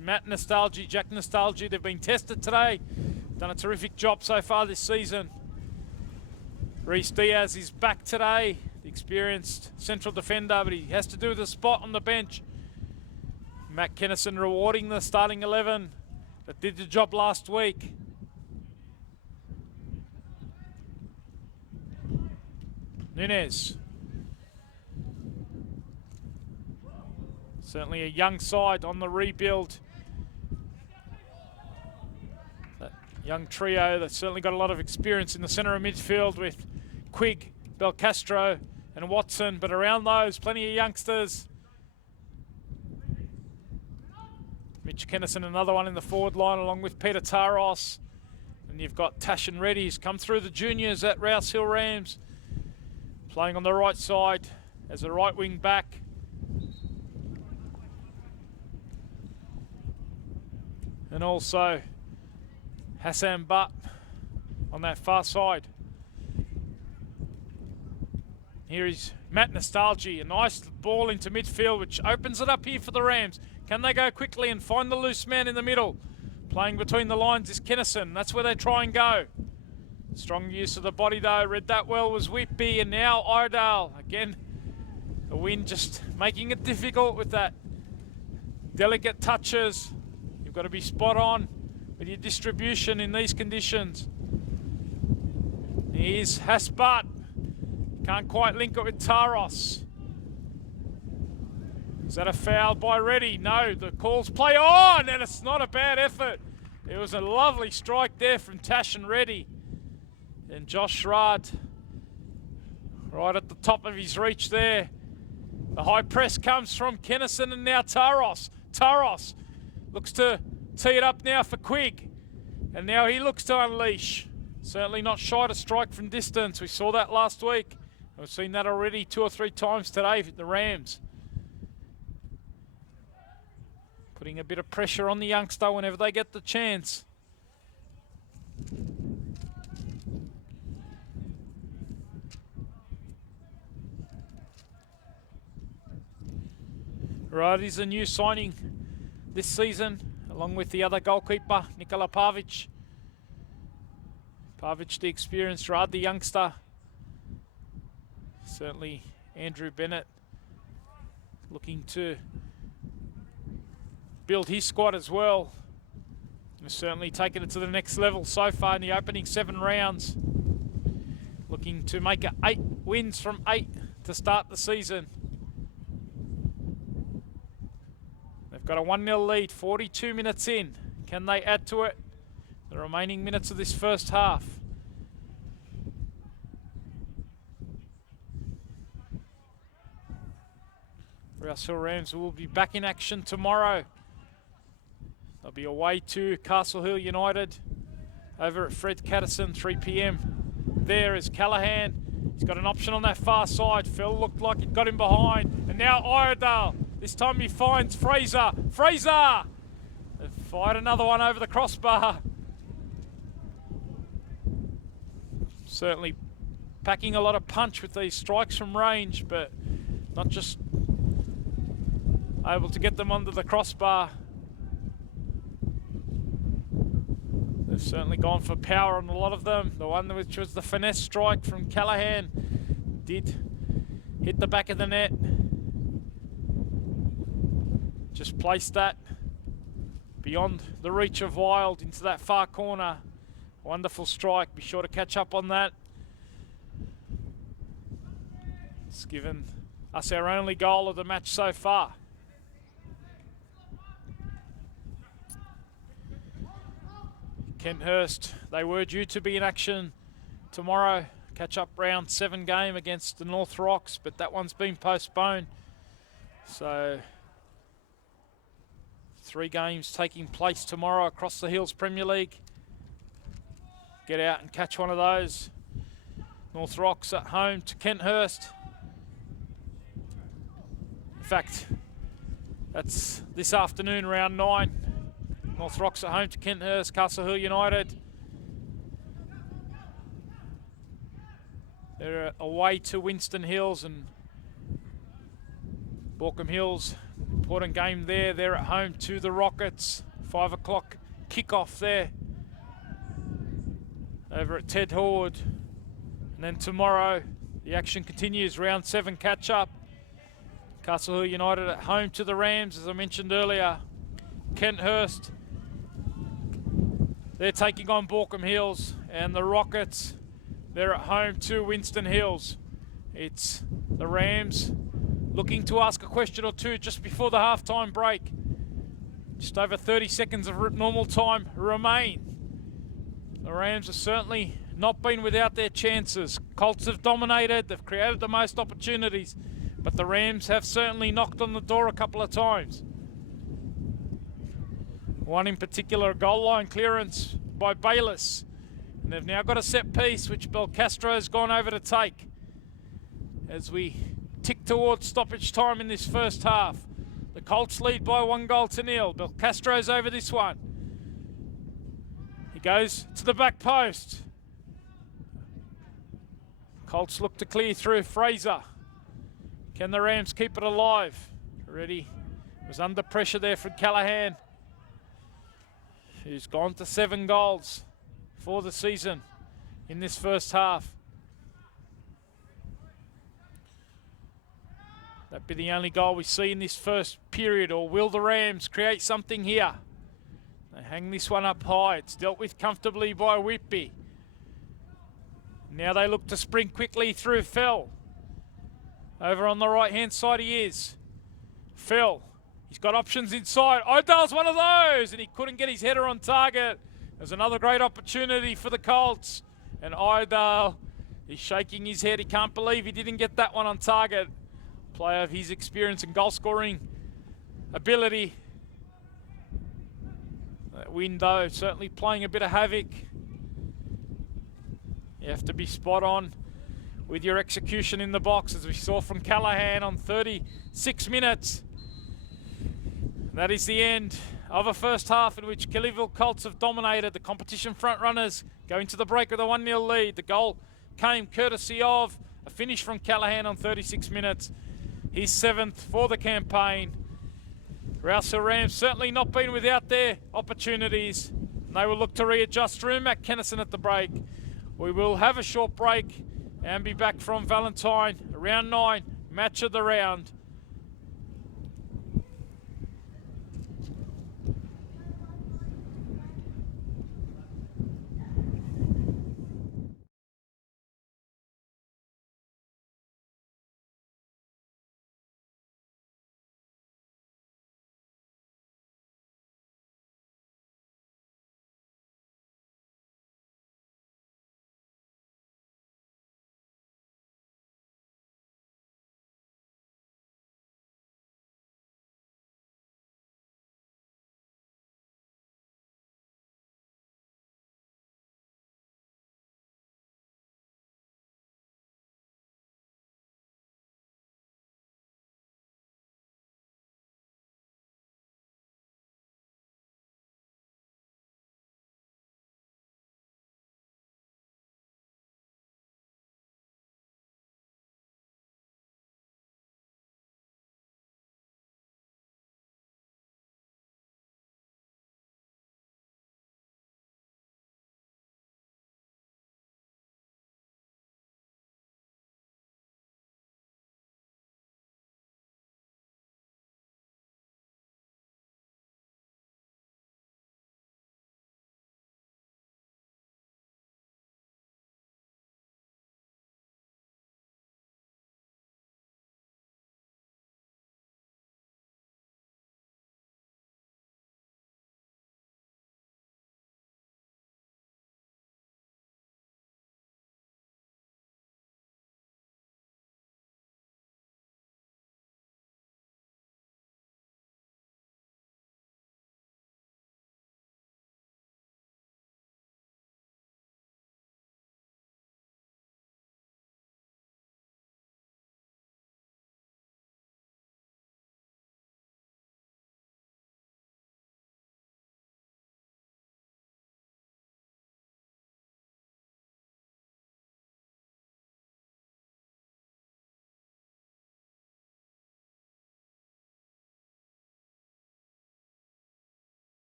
Matt Nostalgia, Jack Nostalgia, they've been tested today. Done a terrific job so far this season. Reece Diaz is back today, the experienced central defender, but he has to do with a spot on the bench. Matt Kennison rewarding the starting 11 that did the job last week. Nunez. Certainly a young side on the rebuild. That young trio that's certainly got a lot of experience in the centre of midfield with Quigg, Belcastro and Watson, but around those, plenty of youngsters. Mitch Kennison, another one in the forward line, along with Peter Taros. And you've got Tash and Reddy, who's come through the juniors at Rouse Hill Rams, playing on the right side as a right wing back. And also Hassan Butt on that far side. Here is Matt Nostalgia, a nice ball into midfield, which opens it up here for the Rams. Can they go quickly and find the loose man in the middle? Playing between the lines is Kennison. That's where they try and go. Strong use of the body though. Read that well was Whitby, and now Iredale. Again, the wind just making it difficult with that delicate touches. You've got to be spot on with your distribution in these conditions. Here's Hasbart. Can't quite link it with Taros. Is that a foul by Reddy? No, the call's play on, and it's not a bad effort. It was a lovely strike there from Tash and Reddy. And Josh Schrad, right at the top of his reach there. The high press comes from Kennison and now Taros. Taros looks to tee it up now for Quigg. And now he looks to unleash. Certainly not shy to strike from distance. We saw that last week. We've seen that already 2 or 3 times today with the Rams. Putting a bit of pressure on the youngster whenever they get the chance. Right, he's a new signing this season, along with the other goalkeeper, Nikola Pavic. Pavic, the experienced, Rad, the youngster. Certainly Andrew Bennett looking to build his squad as well. He's certainly taken it to the next level so far in the opening 7 rounds. Looking to make it 8 wins from 8 to start the season. They've got a 1-0 lead, 42 minutes in. Can they add to it? The remaining minutes of this first half. Rouse Hill Rams will be back in action tomorrow. They'll They'll be away to Castle Hill United over at Fred Catterson, 3 p.m. There is Callahan. He's got an option on that far side. Phil looked like he'd got him behind. And now Iredale. This time he finds Fraser. Fraser! They've fired another one over the crossbar. Certainly packing a lot of punch with these strikes from range, but not just able to get them under the crossbar. They've certainly gone for power on a lot of them. The one which was the finesse strike from Callahan did hit the back of the net. Just placed that beyond the reach of Wild into that far corner. Wonderful strike. Be sure to catch up on that. It's given us our only goal of the match so far. Kenthurst, they were due to be in action tomorrow. Catch up round 7 game against the North Rocks, but that one's been postponed. So 3 games taking place tomorrow across the Hills Premier League. Get out and catch one of those. North Rocks at home to Kenthurst. In fact, that's this afternoon, round 9. North Rocks at home to Kenthurst, Castle Hill United. They're away to Winston Hills and Borkham Hills. Important game there. They're at home to the Rockets. 5 o'clock kickoff there over at Ted Horde. And then tomorrow the action continues. Round 7 catch up. Castle Hill United at home to the Rams, as I mentioned earlier. Kenthurst, they're taking on Borkham Hills, and the Rockets, they're at home to Winston Hills. It's the Rams looking to ask a question or two just before the halftime break. Just over 30 seconds of normal time remain. The Rams have certainly not been without their chances. Colts have dominated, they've created the most opportunities, but the Rams have certainly knocked on the door a couple of times. One in particular, a goal line clearance by Bayless. And they've now got a set piece which Belcastro's gone over to take. As we tick towards stoppage time in this first half. The Colts lead by 1-0. Belcastro's over this one. He goes to the back post. Colts look to clear through. Fraser. Can the Rams keep it alive? Already was under pressure there from Callahan, who's gone to 7 goals for the season in this first half. That'd be the only goal we see in this first period, or will the Rams create something here? They hang this one up high. It's dealt with comfortably by Whitby. Now they look to sprint quickly through Fell. Over on the right-hand side he is. Fell. He's got options inside. Odell's one of those, and he couldn't get his header on target. There's another great opportunity for the Colts. And Odell, he's shaking his head. He can't believe he didn't get that one on target. Player of his experience and goal-scoring ability. That window certainly playing a bit of havoc. You have to be spot on with your execution in the box, as we saw from Callahan on 36 minutes. And that is the end of a first half in which Kellyville Colts have dominated. The competition front runners going to the break with a 1-0 lead. The goal came courtesy of a finish from Callahan on 36 minutes. His 7th for the campaign. ROUSE Rams certainly not been without their opportunities. And they will look to readjust. Matt Kennison at the break. We will have a short break and be back from Valentine. Round 9, match of the round.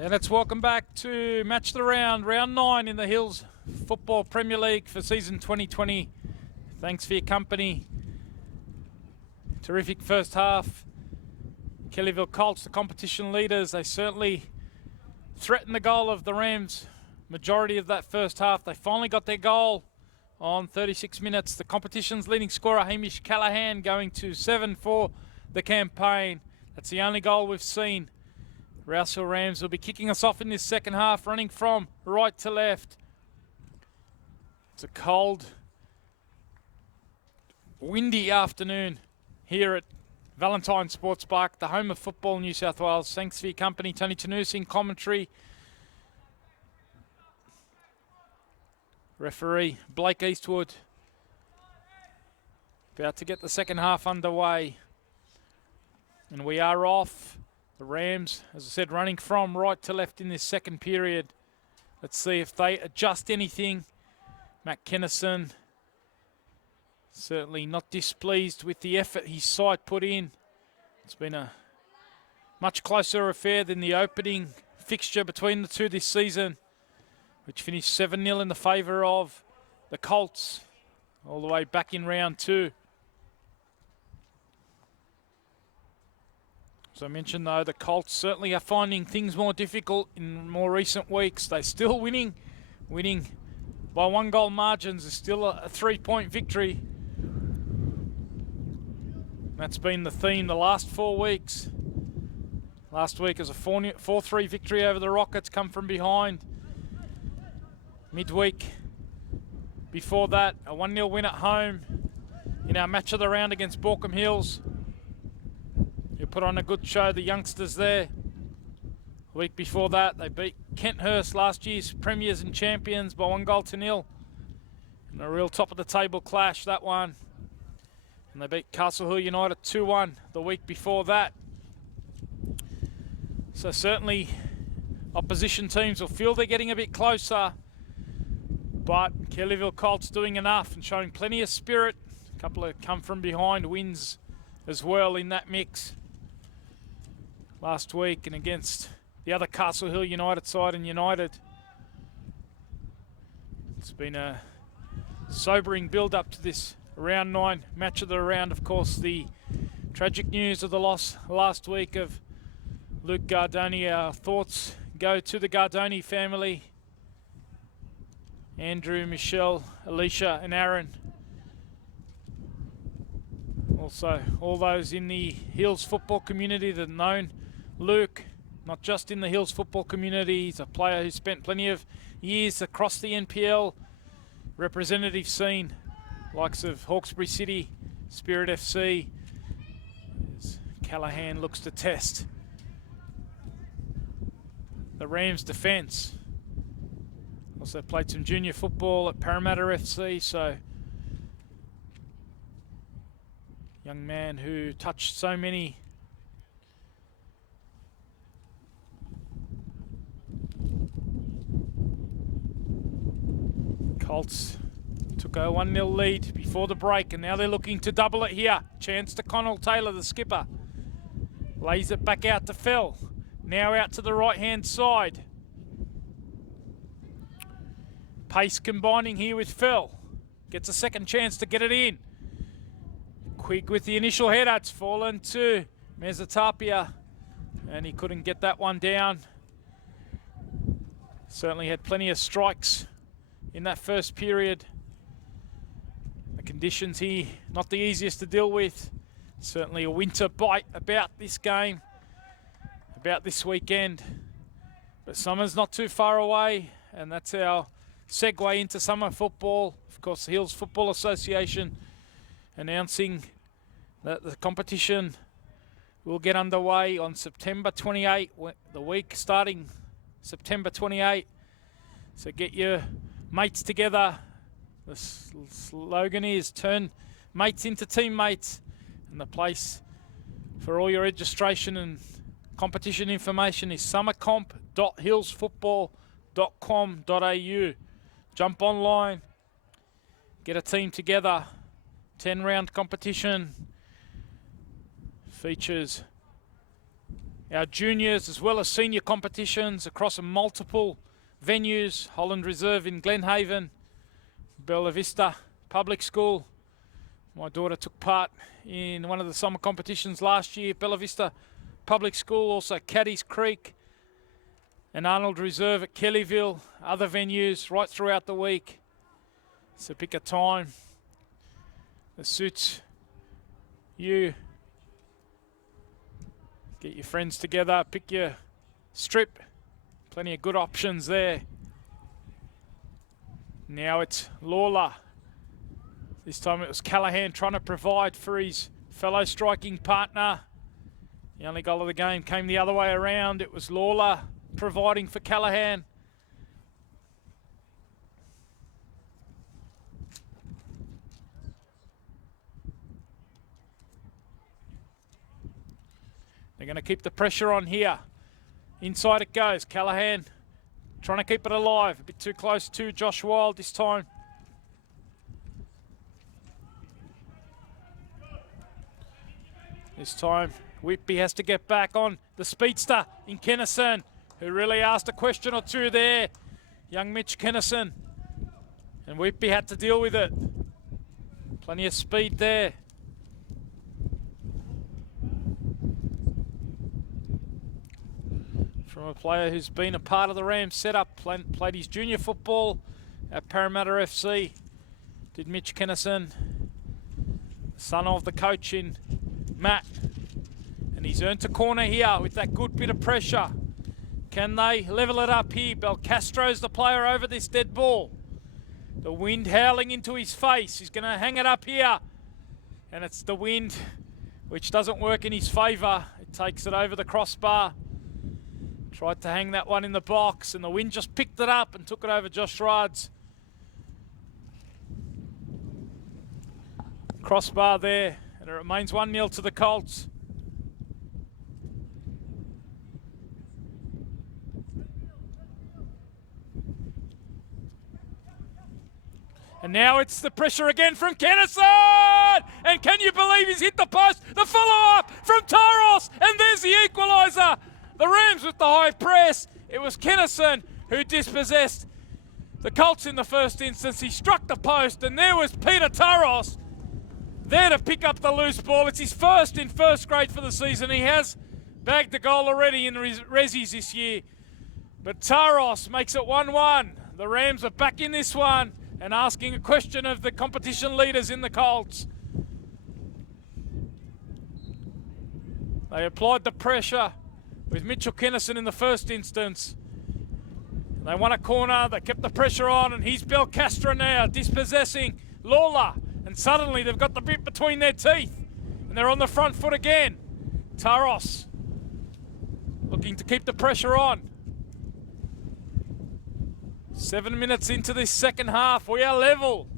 And let's welcome back to Match the Round, round 9 in the Hills Football Premier League for season 2020. Thanks for your company. Terrific first half. Kellyville Colts, the competition leaders, they certainly threatened the goal of the Rams. Majority of that first half, they finally got their goal on 36 minutes. The competition's leading scorer, Hamish Callahan, going to 7 for the campaign. That's the only goal we've seen. ROUSE Rams will be kicking us off in this second half, running from right to left. It's a cold, windy afternoon here at Valentine Sports Park, the home of football, New South Wales. Thanks for your company. Tony Tanus in commentary. Referee Blake Eastwood about to get the second half underway. And we are off. The Rams, as I said, running from right to left in this second period. Let's see if they adjust anything. Matt Kennison certainly not displeased with the effort his side put in. It's been a much closer affair than the opening fixture between the two this season, which finished 7-0 in the favour of the Colts all the way back in round 2. As I mentioned, though, the Colts certainly are finding things more difficult in more recent weeks. They're still winning by 1-goal margins. Is still a 3-point victory. That's been the theme the last 4 weeks. Last week was a 4-3 victory over the Rockets, come from behind. Midweek before that, a 1-0 win at home in our match of the round against Borkham Hills. You put on a good show, the youngsters there. The week before that, they beat Kenthurst, last year's premiers and champions, by 1-0. And a real top of the table clash, that one. And they beat Castle Hill United 2-1 the week before that. So certainly opposition teams will feel they're getting a bit closer. But Kellyville Colts doing enough and showing plenty of spirit. A couple of come from behind wins as well in that mix last week, and against the other Castle Hill United side and United. It's been a sobering build-up to this round 9 match of the round. Of course, the tragic news of the loss last week of Luke Gardoni. Our thoughts go to the Gardoni family. Andrew, Michelle, Alicia and Aaron. Also, all those in the Hills football community that have known Luke, not just in the Hills football community. He's a player who spent plenty of years across the NPL representative scene, likes of Hawkesbury City, Spirit FC, as Callahan looks to test the Rams' defence. Also played some junior football at Parramatta FC, so young man who touched so many. Colts took a 1-0 lead before the break, and now they're looking to double it here. Chance to Connell Taylor, the skipper. Lays it back out to Fell. Now out to the right-hand side. Pace combining here with Fell. Gets a second chance to get it in. Quick with the initial header. It's fallen to Mezzatapia, and he couldn't get that one down. Certainly had plenty of strikes in that first period. The conditions here, not the easiest to deal with. Certainly a winter bite about this game, about this weekend. But summer's not too far away, and that's our segue into summer football. Of course, the Hills Football Association announcing that the competition will get underway on September 28, the week starting September 28. So get your mates together. The slogan is turn mates into teammates, and the place for all your registration and competition information is summercomp.hillsfootball.com.au. Jump online, get a team together. 10-round competition, features our juniors as well as senior competitions across multiple venues. Holland Reserve in Glenhaven, Bella Vista Public School. My daughter took part in one of the summer competitions last year, Bella Vista Public School, also Caddies Creek and Arnold Reserve at Kellyville, other venues right throughout the week. So pick a time that suits you. Get your friends together, pick your strip. Plenty of good options there. Now it's Lawler. This time it was Callahan trying to provide for his fellow striking partner. The only goal of the game came the other way around. It was Lawler providing for Callahan. They're going to keep the pressure on here. Inside it goes. Callahan trying to keep it alive. A bit too close to Josh Wild this time. This time, Whitby has to get back on the speedster in Kennison, who really asked a question or two there. Young Mitch Kennison. And Whitby had to deal with it. Plenty of speed there. From a player who's been a part of the Rams setup, played his junior football at Parramatta FC. Did Mitch Kennison, son of the coach in Matt. And he's earned a corner here with that good bit of pressure. Can they level it up here? Belcastro's the player over this dead ball. The wind howling into his face. He's going to hang it up here. And it's the wind which doesn't work in his favour. It takes it over the crossbar. Tried to hang that one in the box, and the wind just picked it up and took it over Josh Rudd's crossbar there, and it remains 1-0 to the Colts. And now it's the pressure again from Kennison! And can you believe he's hit the post? The follow-up from Taros, and there's the equaliser. The Rams with the high press. It was Kennison who dispossessed the Colts in the first instance. He struck the post, and there was Peter Taros there to pick up the loose ball. It's his first in first grade for the season. He has bagged a goal already in the Rezzies this year. But Taros makes it 1-1. The Rams are back in this one and asking a question of the competition leaders in the Colts. They applied the pressure with Mitchell Kennison in the first instance. They won a corner, they kept the pressure on, and he's Belcastro now, dispossessing Lawler. And suddenly they've got the bit between their teeth, and they're on the front foot again. Taros looking to keep the pressure on. 7 minutes into this second half, we are level.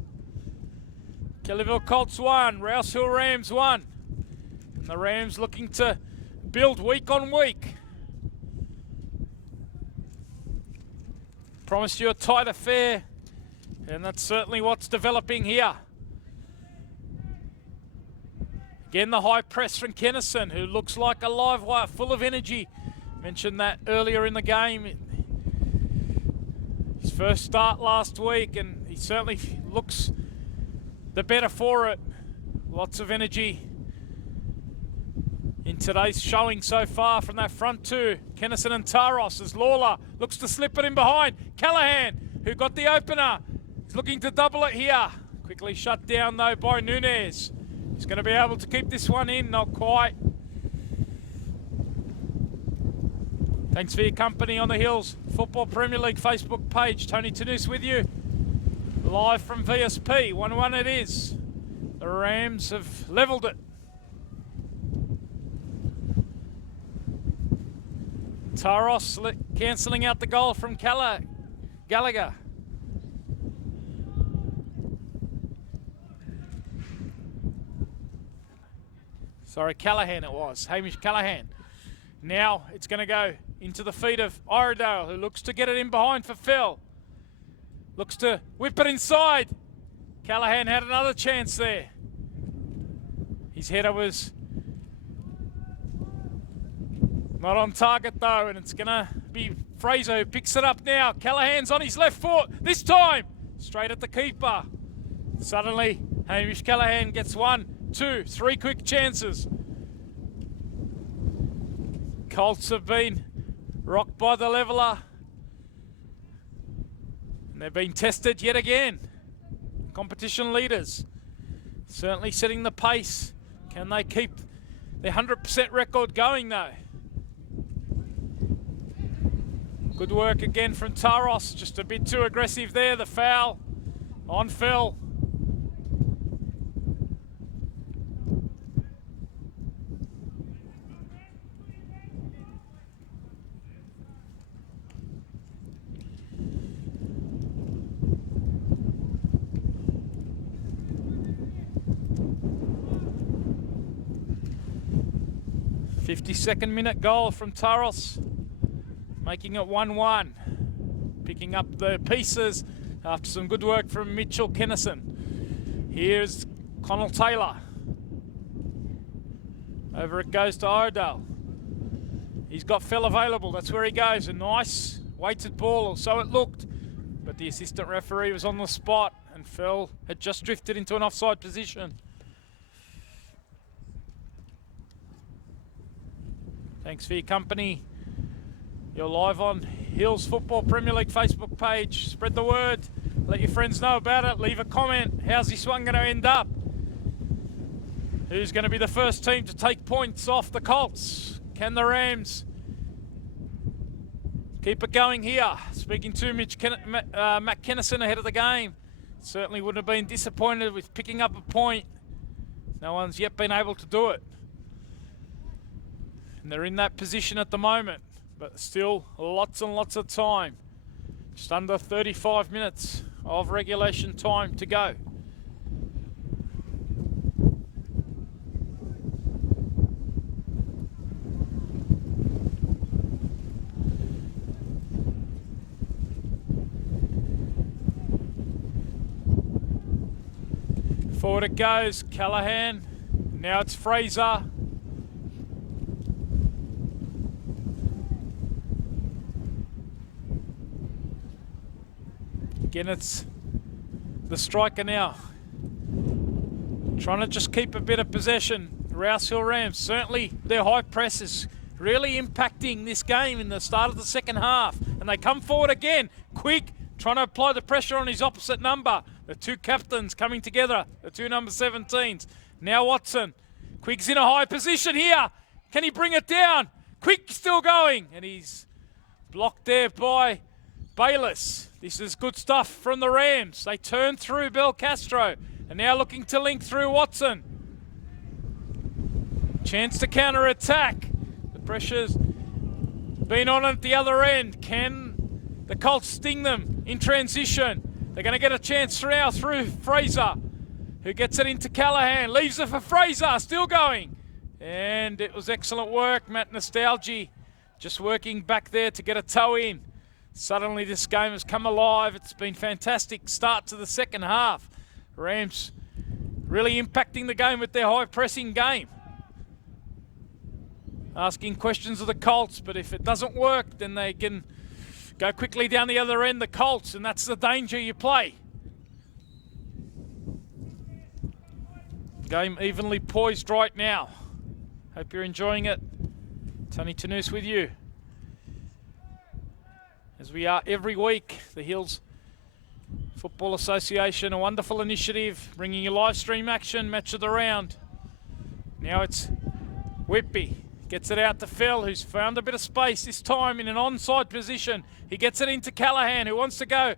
Kellyville Colts 1, Rouse Hill Rams 1. And the Rams looking to build week on week. Promised you a tight affair, and that's certainly what's developing here. Again, the high press from Kennison, who looks like a live wire, full of energy. Mentioned that earlier in the game. His first start last week, and he certainly looks the better for it. Lots of energy in today's showing so far from that front two. Kennison and Taros as Lawler looks to slip it in behind. Callahan, who got the opener, is looking to double it here. Quickly shut down though by Nunez. He's going to be able to keep this one in, not quite. Thanks for your company on the Hills Football Premier League Facebook page. Tony Tanous with you, live from VSP. 1-1 it is. The Rams have levelled it. Taros cancelling out the goal from Gallagher. Sorry, Callahan it was. Hamish Callahan. Now it's going to go into the feet of Iredale, who looks to get it in behind for Fell. Looks to whip it inside. Callahan had another chance there. His header was Not on target though, and it's gonna be Fraser who picks it up now. Callahan's on his left foot, this time straight at the keeper. Suddenly, Hamish Callahan gets 1, 2, 3 quick chances. Colts have been rocked by the leveller. And they've been tested yet again. Competition leaders certainly setting the pace. Can they keep their 100% record going though? Good work again from Taros, just a bit too aggressive there, the foul on Phil. Fifty-second minute goal from Taros, making it 1-1. Picking up the pieces after some good work from Mitchell Kennison. Here's Connell Taylor. Over it goes to Iredale. He's got Phil available, that's where he goes. A nice weighted ball, or so it looked. But the assistant referee was on the spot and Phil had just drifted into an offside position. Thanks for your company. You're live on Hills Football Premier League Facebook page. Spread the word. Let your friends know about it. Leave a comment. How's this one going to end up? Who's going to be the first team to take points off the Colts? Can the Rams keep it going here? Speaking to Matt Kennison ahead of the game. Certainly wouldn't have been disappointed with picking up a point. No one's yet been able to do it. And they're in that position at the moment, but still lots and lots of time. Just under 35 minutes of regulation time to go. Forward it goes, Callahan. Now it's Fraser. Again, it's the striker now. Trying to just keep a bit of possession. Rouse Hill Rams, certainly their high press is really impacting this game in the start of the second half. And they come forward again. Quigg trying to apply the pressure on his opposite number. The two captains coming together, the two number 17s. Now Watson. Quigg's in a high position here. Can he bring it down? Quigg still going. And he's blocked there by Bayless. This is good stuff from the Rams. They turn through Belcastro and now looking to link through Watson. Chance to counter attack. The pressure's been on at the other end. Can the Colts sting them in transition? They're going to get a chance now through Fraser, who gets it into Callahan. Leaves it for Fraser, still going. And it was excellent work. Matt Nostalgia just working back there to get a toe in. Suddenly this game has come alive. It's been fantastic start to the second half. Rams really impacting the game with their high pressing game. Asking questions of the Colts, but if it doesn't work, then they can go quickly down the other end, the Colts, and that's the danger you play. Game evenly poised right now. Hope you're enjoying it. Tony Tanous with you. As we are every week, the Hills Football Association, a wonderful initiative, bringing you live stream action, match of the round. Now it's Whitby, gets it out to Phil, who's found a bit of space, this time in an onside position. He gets it into Callahan, who wants to go.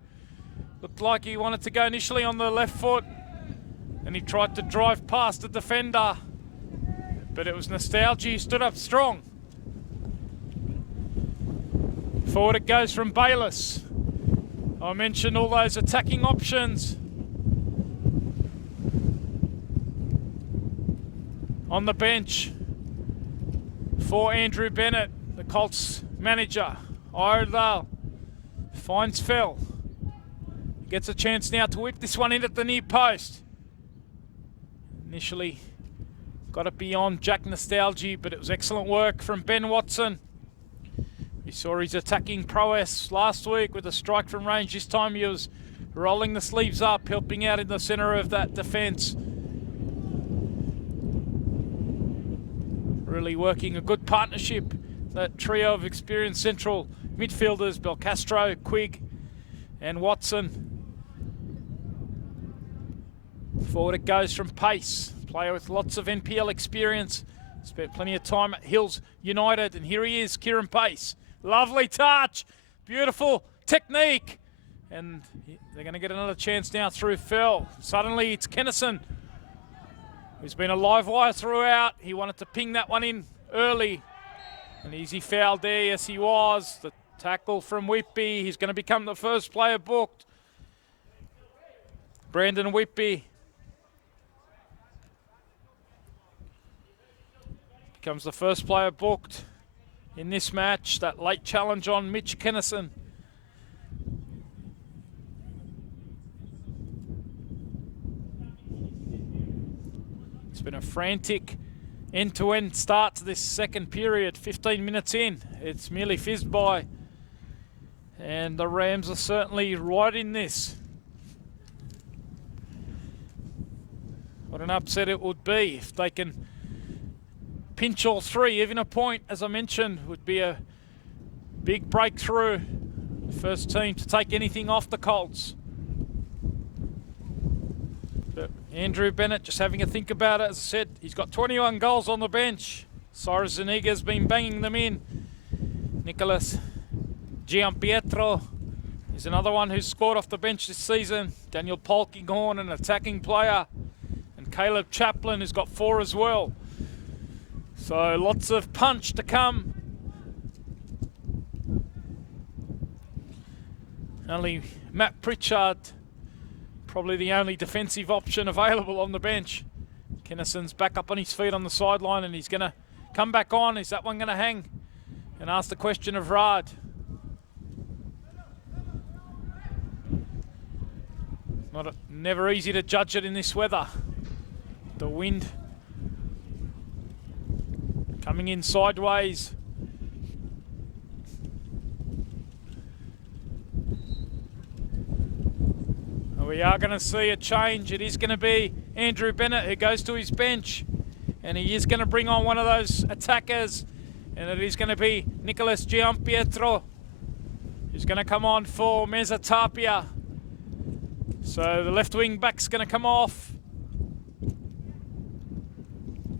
Looked like he wanted to go initially on the left foot, and he tried to drive past the defender, but it was Nostalgia who stood up strong. Forward it goes from Bayless. I mentioned all those attacking options on the bench for Andrew Bennett, the Colts manager. Iredale finds Phil. Gets a chance now to whip this one in at the near post. Initially got it beyond Jack Nostalgia, but it was excellent work from Ben Watson. We saw his attacking prowess last week with a strike from range. This time he was rolling the sleeves up, helping out in the centre of that defence. Really working a good partnership, that trio of experienced central midfielders, Belcastro, Quigg and Watson. Forward it goes from pace. Player with lots of NPL experience. Spent plenty of time at Hills United, and here he is, Kieran Pace. Lovely touch, beautiful technique. And they're going to get another chance now through Fell. Suddenly it's Kennison, who's been a live wire throughout. He wanted to ping that one in early. An easy foul there, yes he was. The tackle from Whitby. He's going to become the first player booked. Brandon Whitby becomes the first player booked in this match. That late challenge on Mitch Kennison. It's been a frantic end-to-end start to this second period. 15 minutes in, it's merely fizzed by. And the Rams are certainly right in this. What an upset it would be if they can pinch all three. Even a point, as I mentioned, would be a big breakthrough. The first team to take anything off the Colts. But Andrew Bennett just having a think about it. As I said, he's got 21 goals on the bench. Cyrus Zuniga's been banging them in. Nicholas Giampietro is another one who's scored off the bench this season. Daniel Polkinghorn, an attacking player. And Caleb Chaplin, who's got 4 as well. So lots of punch to come. Only Matt Pritchard, probably the only defensive option available on the bench. Kennison's back up on his feet on the sideline, and he's going to come back on. Is that one going to hang? And ask the question of Rad. Never easy to judge it in this weather. The wind coming in sideways. We are going to see a change. It is going to be Andrew Bennett who goes to his bench, and he is going to bring on one of those attackers, and it is going to be Nicholas Giampietro who's going to come on for Meza Tapia. So the left wing back's going to come off.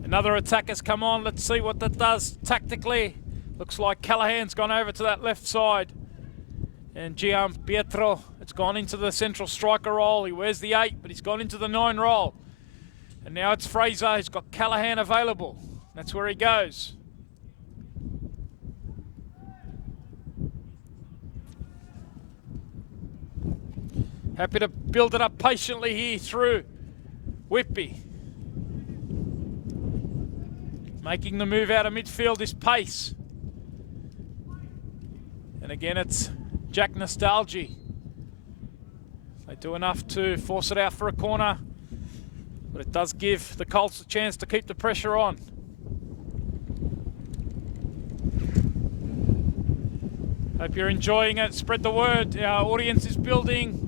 Another attacker's come on. Let's see what that does tactically. Looks like Callahan's gone over to that left side. And Giampietro, it's gone into the central striker role. He wears the 8, but he's gone into the 9 role. And now it's Fraser who's got Callahan available. That's where he goes. Happy to build it up patiently here through Whitby. Making the move out of midfield is Pace. And again, it's Jack Nostalgia. They do enough to force it out for a corner, but it does give the Colts a chance to keep the pressure on. Hope you're enjoying it. Spread the word. Our audience is building.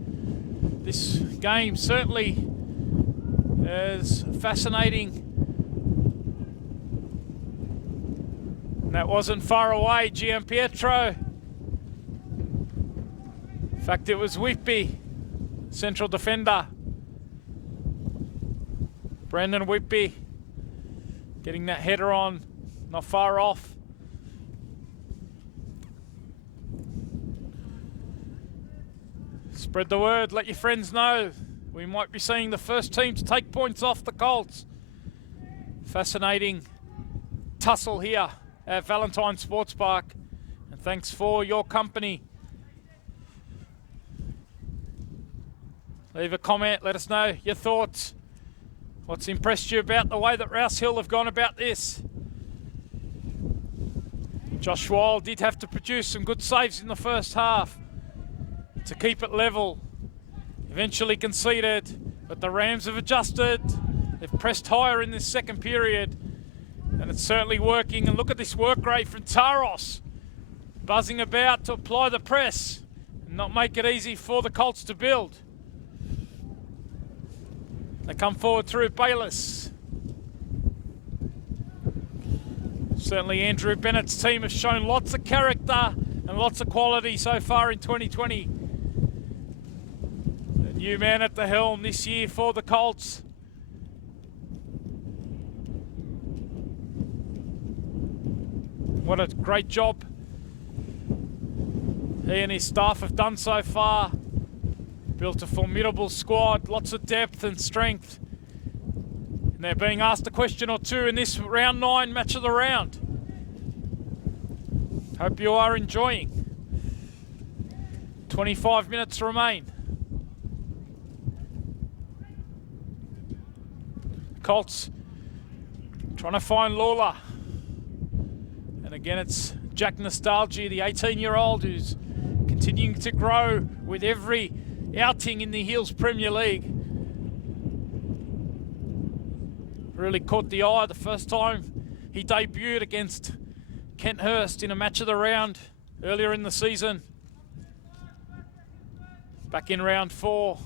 This game certainly is fascinating. And that wasn't far away, Giampietro. In fact, it was Whitby, central defender. Brandon Whitby getting that header on, not far off. Spread the word, let your friends know. We might be seeing the first team to take points off the Colts. Fascinating tussle here at Valentine Sports Park. And thanks for your company. Leave a comment, let us know your thoughts. What's impressed you about the way that Rouse Hill have gone about this? Josh Wall did have to produce some good saves in the first half to keep it level. Eventually conceded, but the Rams have adjusted. They've pressed higher in this second period, and it's certainly working. And look at this work rate from Taros. buzzing about to apply the press and not make it easy for the Colts to build. They come forward through Bayless. Certainly Andrew Bennett's team has shown lots of character and lots of quality so far in 2020. The new man at the helm this year for the Colts. What a great job he and his staff have done so far. Built a formidable squad, lots of depth and strength. And they're being asked a question or two in this round 9 match of the round. Hope you are enjoying. 25 minutes remain. Colts trying to find Lawler. And again, it's Jack Nostalgia, the 18-year-old who's continuing to grow with every outing in the Heels Premier League. Really caught the eye the first time he debuted against Kent Hurst in a match of the round earlier in the season. Back in round 4,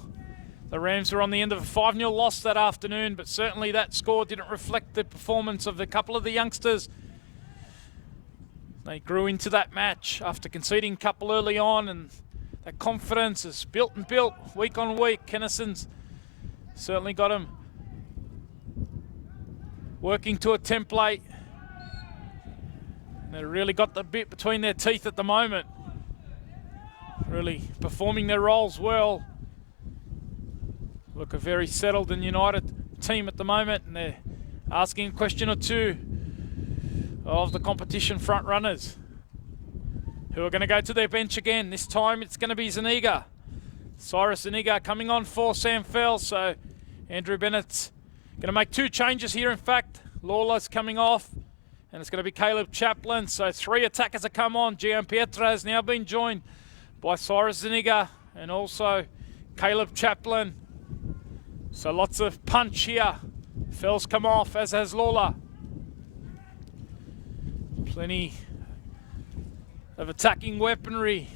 the Rams were on the end of a 5-0 loss that afternoon, but certainly that score didn't reflect the performance of a couple of the youngsters. They grew into that match after conceding a couple early on, and that confidence is built and built week on week. Kennison's certainly got him working to a template. They really got the bit between their teeth at the moment. Really performing their roles well. Look, a very settled and united team at the moment, and they're asking a question or two of the competition front runners, who are going to go to their bench again. This time it's going to be Zuniga. Cyrus Zuniga coming on for Sam Fell, so Andrew Bennett's going to make 2 changes here. In fact, Lawler's coming off, and it's going to be Caleb Chaplin. So 3 attackers have come on. Gian Pietra has now been joined by Cyrus Zuniga and also Caleb Chaplin. So lots of punch here. Fell's come off, as has Lawler. Plenty of attacking weaponry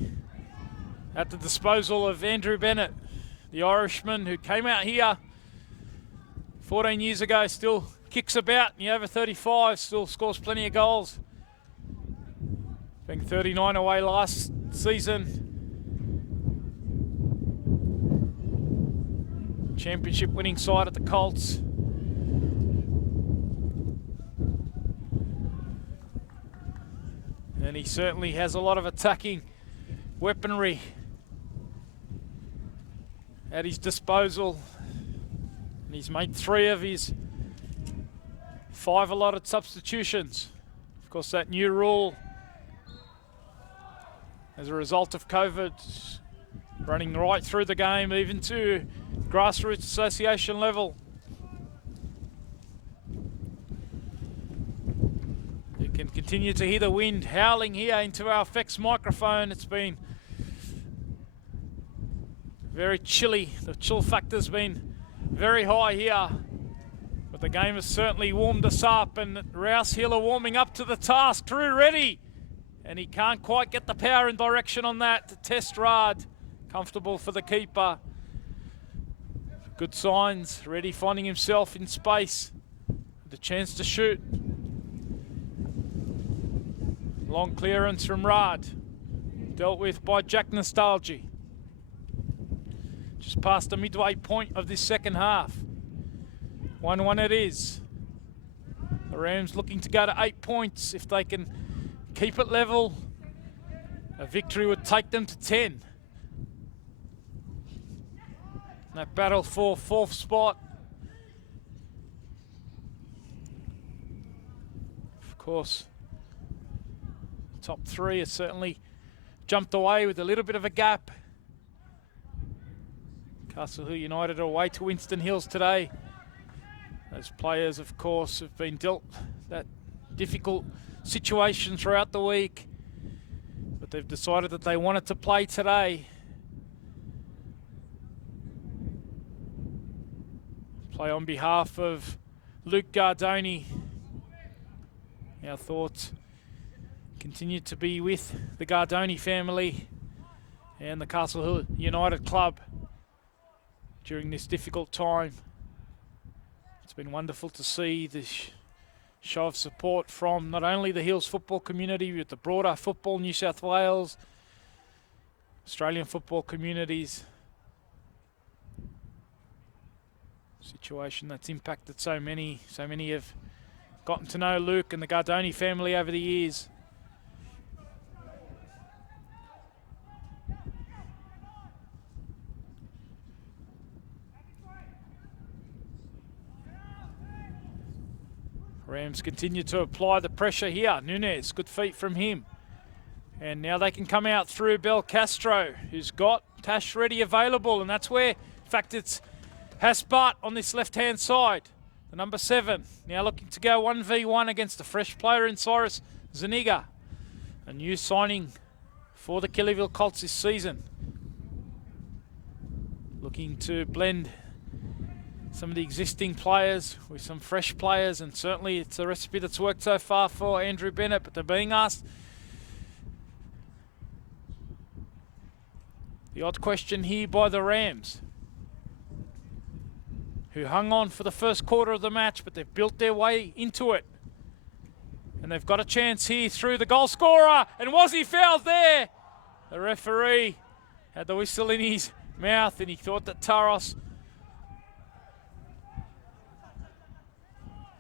at the disposal of Andrew Bennett, the Irishman who came out here 14 years ago, still kicks about, and over 35, still scores plenty of goals. Being 39 away last season. Championship winning side at the Colts. And he certainly has a lot of attacking weaponry at his disposal. And he's made 3 of his 5 allotted substitutions. Of course, that new rule as a result of COVID running right through the game, even to grassroots association level. You can continue to hear the wind howling here into our effects microphone. It's been very chilly. The chill factor's been very high here. But the game has certainly warmed us up, and Rouse Hill are warming up to the task. Drew ready, and he can't quite get the power and direction on that. Test Rad, comfortable for the keeper. Good signs, ready, finding himself in space. The chance to shoot. Long clearance from Rad, dealt with by Jack Nostalgia. Just past the midway point of this second half. 1-1 it is. The Rams looking to go to 8 points. If they can keep it level, a victory would take them to 10. That battle for 4th spot. Of course, top 3 has certainly jumped away with a little bit of a gap. Castle Hill United are away to Winston Hills today. Those players, of course, have been dealt that difficult situation throughout the week, but they've decided that they wanted to play today. Play on behalf of Luke Gardoni. Our thoughts continue to be with the Gardoni family and the Castle Hill United Club during this difficult time. It's been wonderful to see the show of support from not only the Hills football community, but the broader football New South Wales, Australian football communities. Situation that's impacted so many. So many have gotten to know Luke and the Gardoni family over the years. Rams continue to apply the pressure here. Nunez, good feet from him. And now they can come out through Belcastro, who's got Tash ready available. And that's where, in fact, it's Hasbart on this left-hand side. The number 7. Now looking to go 1v1 against a fresh player in Cyrus Zuniga. A new signing for the Kellyville Colts this season. Looking to blend some of the existing players with some fresh players, and certainly it's a recipe that's worked so far for Andrew Bennett, but they're being asked the odd question here by the Rams, who hung on for the first quarter of the match, but they've built their way into it. And they've got a chance here through the goal scorer, and was he fouled there? The referee had the whistle in his mouth, and he thought that Taros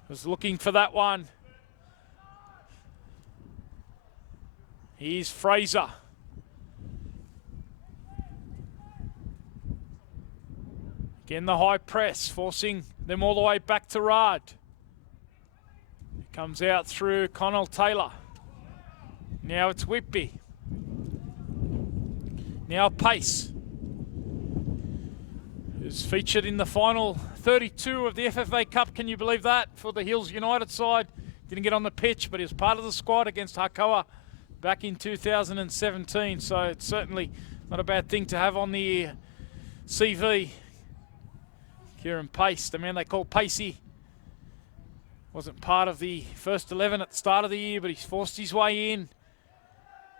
was looking for that one. Here's Fraser. Again, the high press, forcing them all the way back to Rad. He comes out through Connell Taylor. Now it's Whitby. Now Pace, who's featured in the final 32 of the FFA Cup. Can you believe that? For the Hills United side. Didn't get on the pitch, but he was part of the squad against Hakoah back in 2017. So it's certainly not a bad thing to have on the CV. Kieran Pace, the man they call Pacey, wasn't part of the first 11 at the start of the year, but he's forced his way in.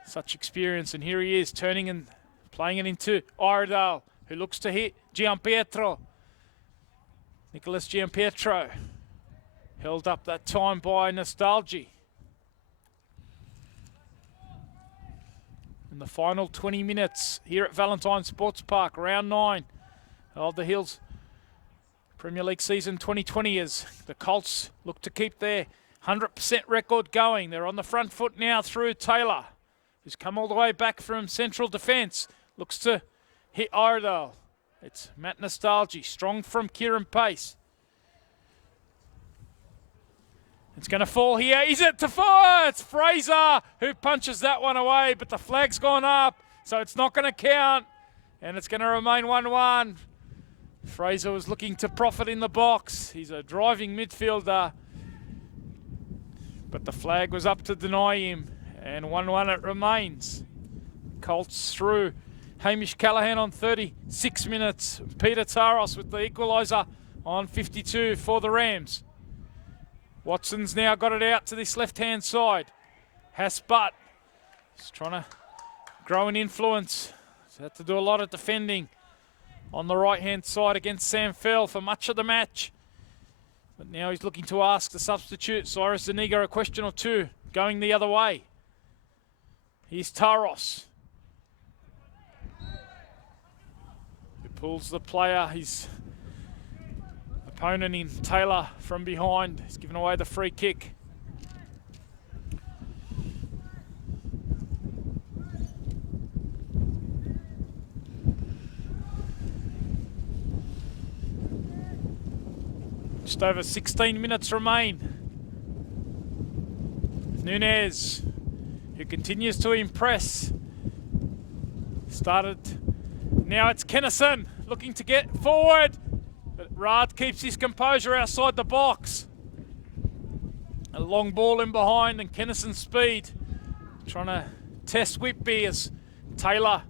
Such experience, and here he is turning and playing it into Iredale, who looks to hit Gianpietro. Nicholas Gianpietro, held up that time by Nostalgia. In the final 20 minutes here at Valentine Sports Park, round 9 of the Hills Premier League season 2020, as the Colts look to keep their 100% record going. They're on the front foot now through Taylor, who's come all the way back from central defence. Looks to hit Iredale. It's Matt Nostalgia, strong from Kieran Pace. It's going to fall here. Is it to fire? It's Fraser who punches that one away, but the flag's gone up, so it's not going to count, and it's going to remain 1-1. Fraser was looking to profit in the box. He's a driving midfielder, but the flag was up to deny him, and 1-1 it remains. Colts through. Hamish Callahan on 36 minutes. Peter Taros with the equaliser on 52 for the Rams. Watson's now got it out to this left-hand side. Hasbutt is trying to grow an influence. He's had to do a lot of defending on the right-hand side against Sam Fell for much of the match. But now he's looking to ask the substitute, Cyrus Zuniga, a question or two going the other way. Here's Taros, who pulls the player, his opponent in Taylor, from behind. He's given away the free kick. Just over 16 minutes remain. Nunez, who continues to impress. Started. Now it's Kennison looking to get forward, but Rad keeps his composure outside the box. A long ball in behind, and Kennison's speed trying to test Whitby as Taylor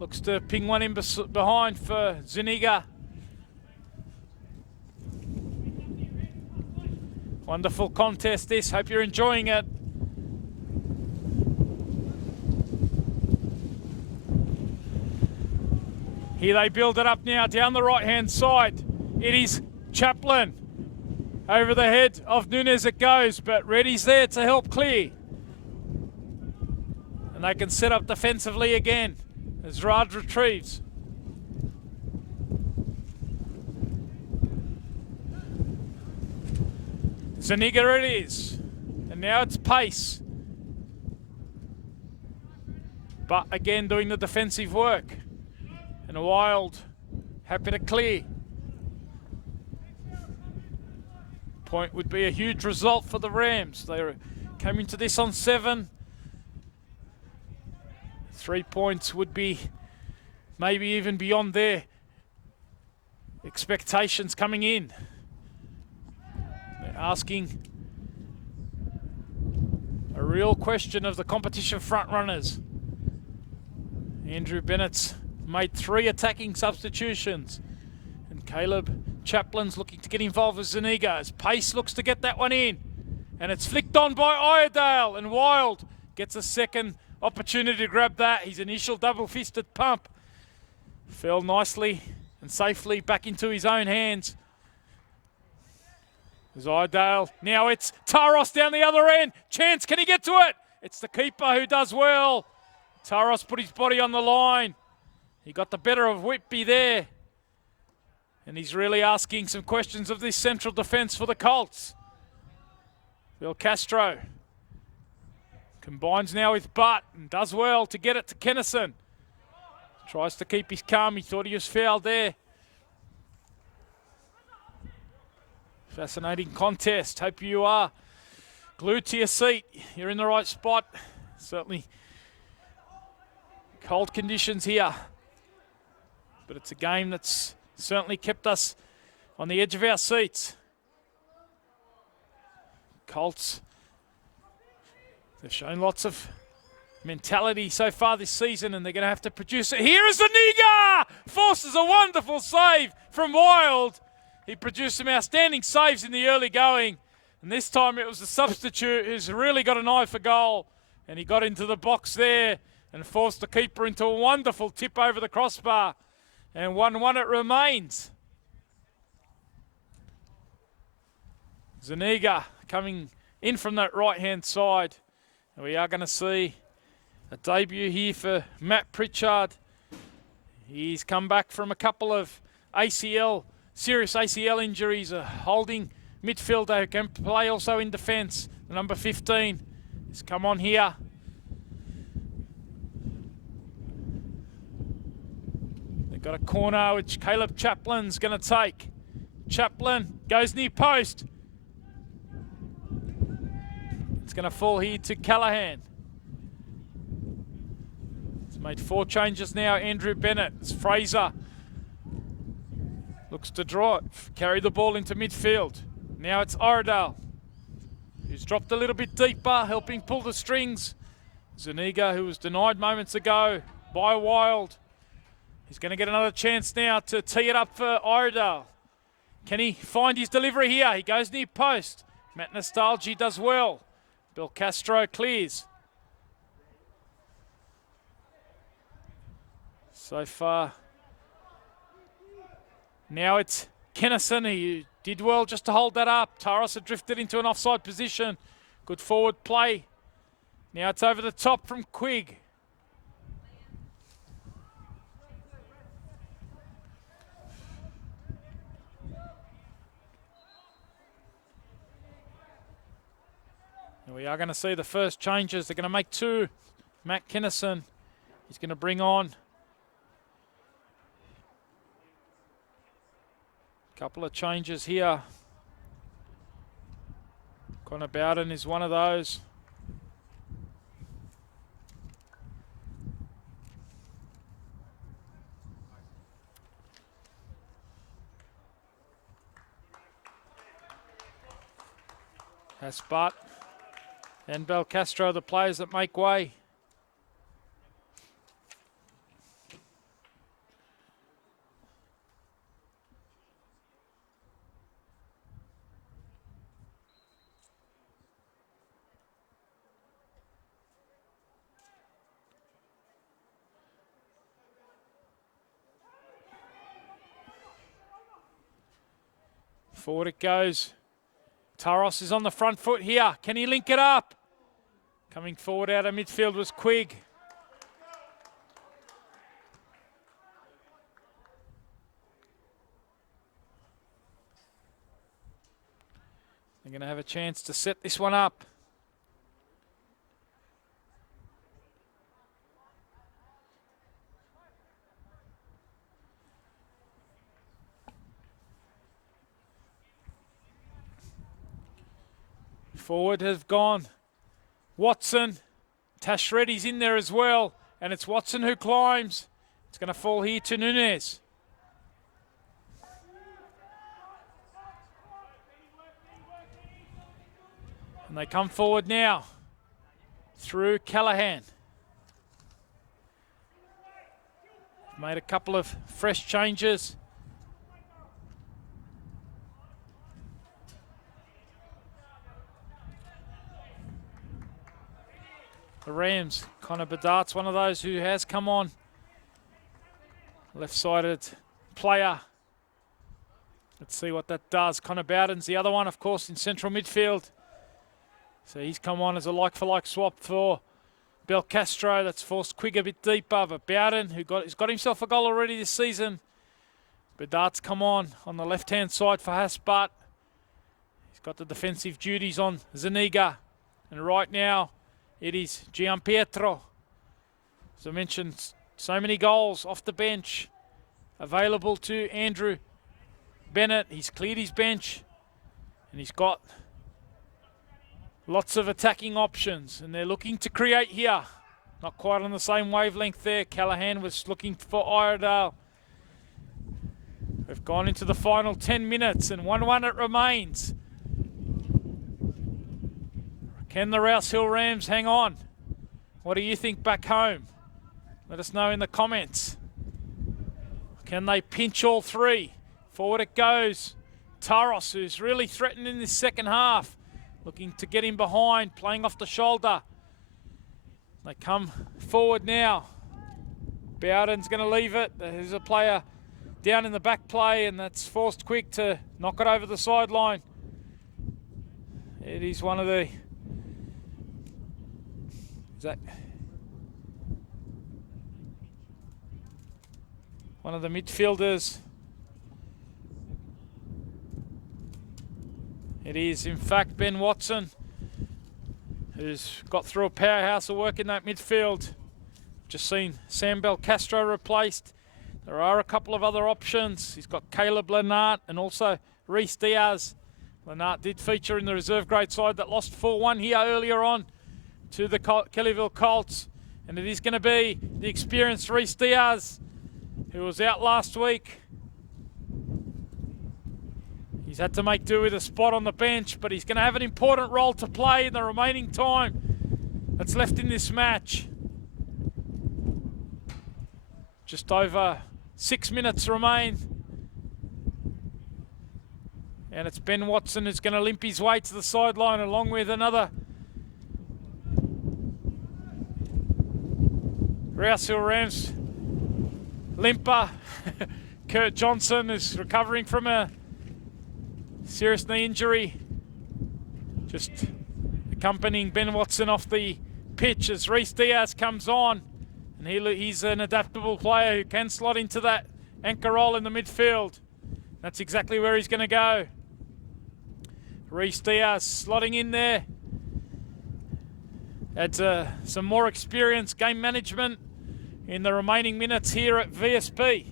looks to ping one in behind for Zuniga. Wonderful contest this. Hope you're enjoying it. Here they build it up now down the right-hand side. It is Chaplin. Over the head of Nunes it goes, but Reddy's there to help clear. And they can set up defensively again as Raj retrieves. Zuniga it is. And now it's pace. But again doing the defensive work. And Wild happy to clear. Point would be a huge result for the Rams. They came into this on 7. 3 points would be maybe even beyond their expectations coming in. They're asking a real question of the competition front runners. Andrew Bennett's made 3 attacking substitutions. And Caleb Chaplin's looking to get involved with Zuniga as Pace looks to get that one in. And it's flicked on by Iredale, and Wild gets a second opportunity to grab that. His initial double-fisted pump fell nicely and safely back into his own hands. There's Iredale. Now it's Taros down the other end. Chance, can he get to it? It's the keeper who does well. Taros put his body on the line. He got the better of Whitby there. And he's really asking some questions of this central defence for the Colts. Bill Castro combines now with Butt and does well to get it to Kennison. Tries to keep his calm. He thought he was fouled there. Fascinating contest. Hope you are glued to your seat. You're in the right spot. Certainly cold conditions here. But it's a game that's certainly kept us on the edge of our seats. Colts, they've shown lots of mentality so far this season, and they're going to have to produce it. Here is Zuniga! Forces a wonderful save from Wild. He produced some outstanding saves in the early going, and this time it was the substitute who's really got an eye for goal, and he got into the box there and forced the keeper into a wonderful tip over the crossbar. And 1-1 it remains. Zuniga coming in from that right-hand side. And we are going to see a debut here for Matt Pritchard. He's come back from a couple of serious ACL injuries. A holding midfielder who can play also in defence. The number 15 has come on here. Got a corner which Caleb Chaplin's going to take. Chaplin goes near post. It's going to fall here to Callahan. It's made 4 changes now. Andrew Bennett. It's Fraser. Looks to carry the ball into midfield. Now it's Iredale, who's dropped a little bit deeper, helping pull the strings. Zuniga, who was denied moments ago by Wild. He's going to get another chance now to tee it up for Iredale. Can he find his delivery here? He goes near post. Matt Nostalgi does well. Bill Castro clears. So far. Now it's Kennison. He did well just to hold that up. Taros had drifted into an offside position. Good forward play. Now it's over the top from Quigg. We are going to see the first changes. They're going to make 2. Matt Kennison, he's going to bring on a couple of changes here. Connor Bowden is one of those. Haspat and Belcastro, the players that make way. Forward it goes. Taros is on the front foot here. Can he link it up? Coming forward out of midfield was Quigg. They're going to have a chance to set this one up. Forward have gone Watson. Tash Reddy's in there as well. And it's Watson who climbs. It's going to fall here to Nunez. And they come forward now through Callahan. Made a couple of fresh changes. The Rams, Connor Bedard's one of those who has come on. Left-sided player. Let's see what that does. Connor Bowden's the other one, of course, in central midfield. So he's come on as a like-for-like swap for Belcastro. That's forced Quigg a bit deeper, but Bowden, who's got himself a goal already this season. Bedard's come on the left-hand side for Hasbart. He's got the defensive duties on Zuniga. And right now, it is Gianpietro. As I mentioned, so many goals off the bench available to Andrew Bennett. He's cleared his bench and he's got lots of attacking options, and they're looking to create here. Not quite on the same wavelength there. Callahan was looking for Iredale. We've gone into the final 10 minutes and 1-1 it remains. Can the Rouse Hill Rams hang on? What do you think back home? Let us know in the comments. Can they pinch all three? Forward it goes. Taros, who's really threatened in this second half. Looking to get him behind, playing off the shoulder. They come forward now. Bowden's going to leave it. There's a player down in the back play, and that's forced Quigg to knock it over the sideline. It is one of the... one of the midfielders. It is, in fact, Ben Watson, who's got through a powerhouse of work in that midfield. Just seen Sam Belcastro replaced. There are a couple of other options. He's got Caleb Lennart and also Reece Diaz. Lennart did feature in the reserve grade side that lost 4-1 here earlier on to the Kellyville Colts. And it is going to be the experienced Reece Diaz, who was out last week. He's had to make do with a spot on the bench, but he's going to have an important role to play in the remaining time that's left in this match. Just over 6 minutes remain. And it's Ben Watson who's going to limp his way to the sideline along with another Rouse Hill Rams limper. Kurt Johnson is recovering from a serious knee injury. Just accompanying Ben Watson off the pitch as Reece Diaz comes on. And he's an adaptable player who can slot into that anchor role in the midfield. That's exactly where he's going to go. Reece Diaz slotting in there. Adds some more experience, game management in the remaining minutes here at VSP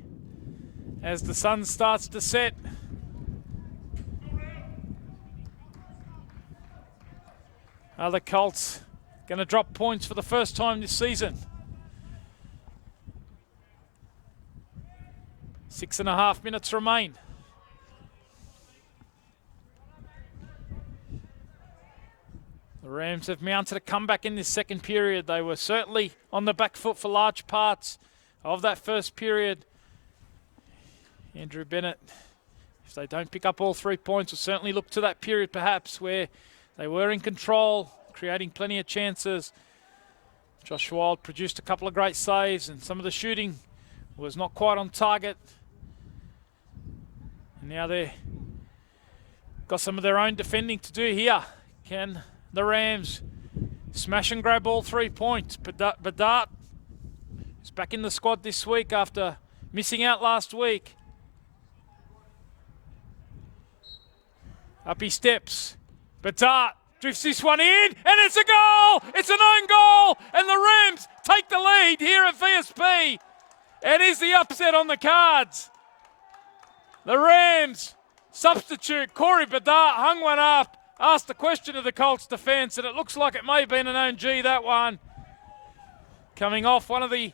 as the sun starts to set. Are the Colts going to drop points for the first time this season? 6.5 minutes remain. The Rams have mounted a comeback in this second period. They were certainly on the back foot for large parts of that first period. Andrew Bennett, if they don't pick up all 3 points, will certainly look to that period perhaps where they were in control, creating plenty of chances. Josh Wild produced a couple of great saves, and some of the shooting was not quite on target. And now they're got some of their own defending to do here. Can the Rams smash and grab all 3 points? Bedard is back in the squad this week after missing out last week. Up he steps. Bedard drifts this one in, and it's a goal! It's an own goal, and the Rams take the lead here at VSP. And is the upset on the cards. The Rams substitute Corey Bedard hung one up, asked the question of the Colts defence, and it looks like it may have been an own G, that one. Coming off one of the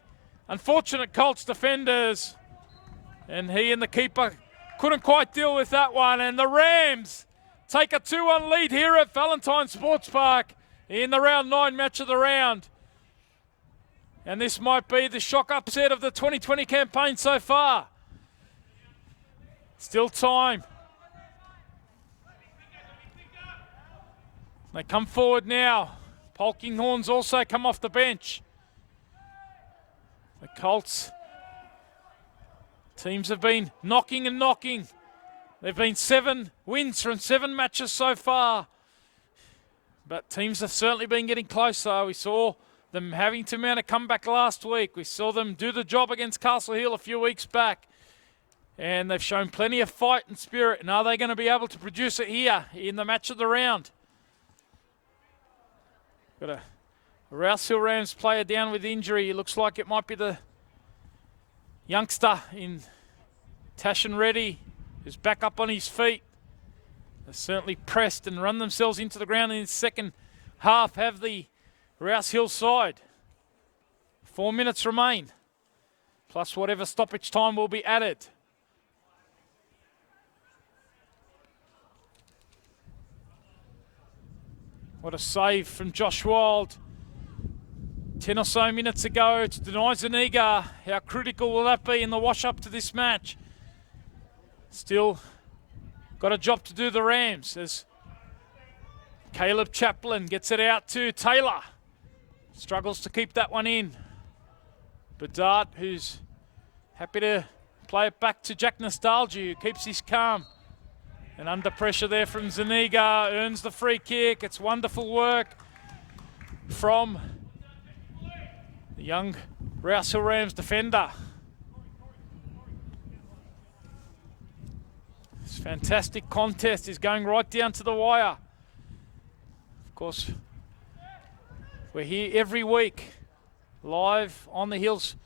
unfortunate Colts defenders, and he and the keeper couldn't quite deal with that one, and the Rams take a 2-1 lead here at Valentine Sports Park in the round 9 match of the round. And this might be the shock upset of the 2020 campaign so far. Still time. They come forward now. Polkinghorn's also come off the bench. The Colts teams have been knocking and knocking. They've been 7 wins from 7 matches so far. But teams have certainly been getting closer. We saw them having to mount a comeback last week. We saw them do the job against Castle Hill a few weeks back. And they've shown plenty of fight and spirit. And are they going to be able to produce it here in the match of the round? Got a Rouse Hill Rams player down with injury. It looks like it might be the youngster in Tashan Reddy, who's back up on his feet. They've certainly pressed and run themselves into the ground in the second half, have the Rouse Hill side. 4 minutes remain, plus whatever stoppage time will be added. What a save from Josh Wild 10 or so minutes ago to deny Zuniga. How critical will that be in the wash-up to this match? Still got a job to do, the Rams, as Caleb Chaplin gets it out to Taylor. Struggles to keep that one in. Bedard, who's happy to play it back to Jack Nostalgia, who keeps his calm. And under pressure there from Zuniga, earns the free kick. It's wonderful work from the young Rouse Hill Rams defender. This fantastic contest is going right down to the wire. Of course, we're here every week, live on the Hills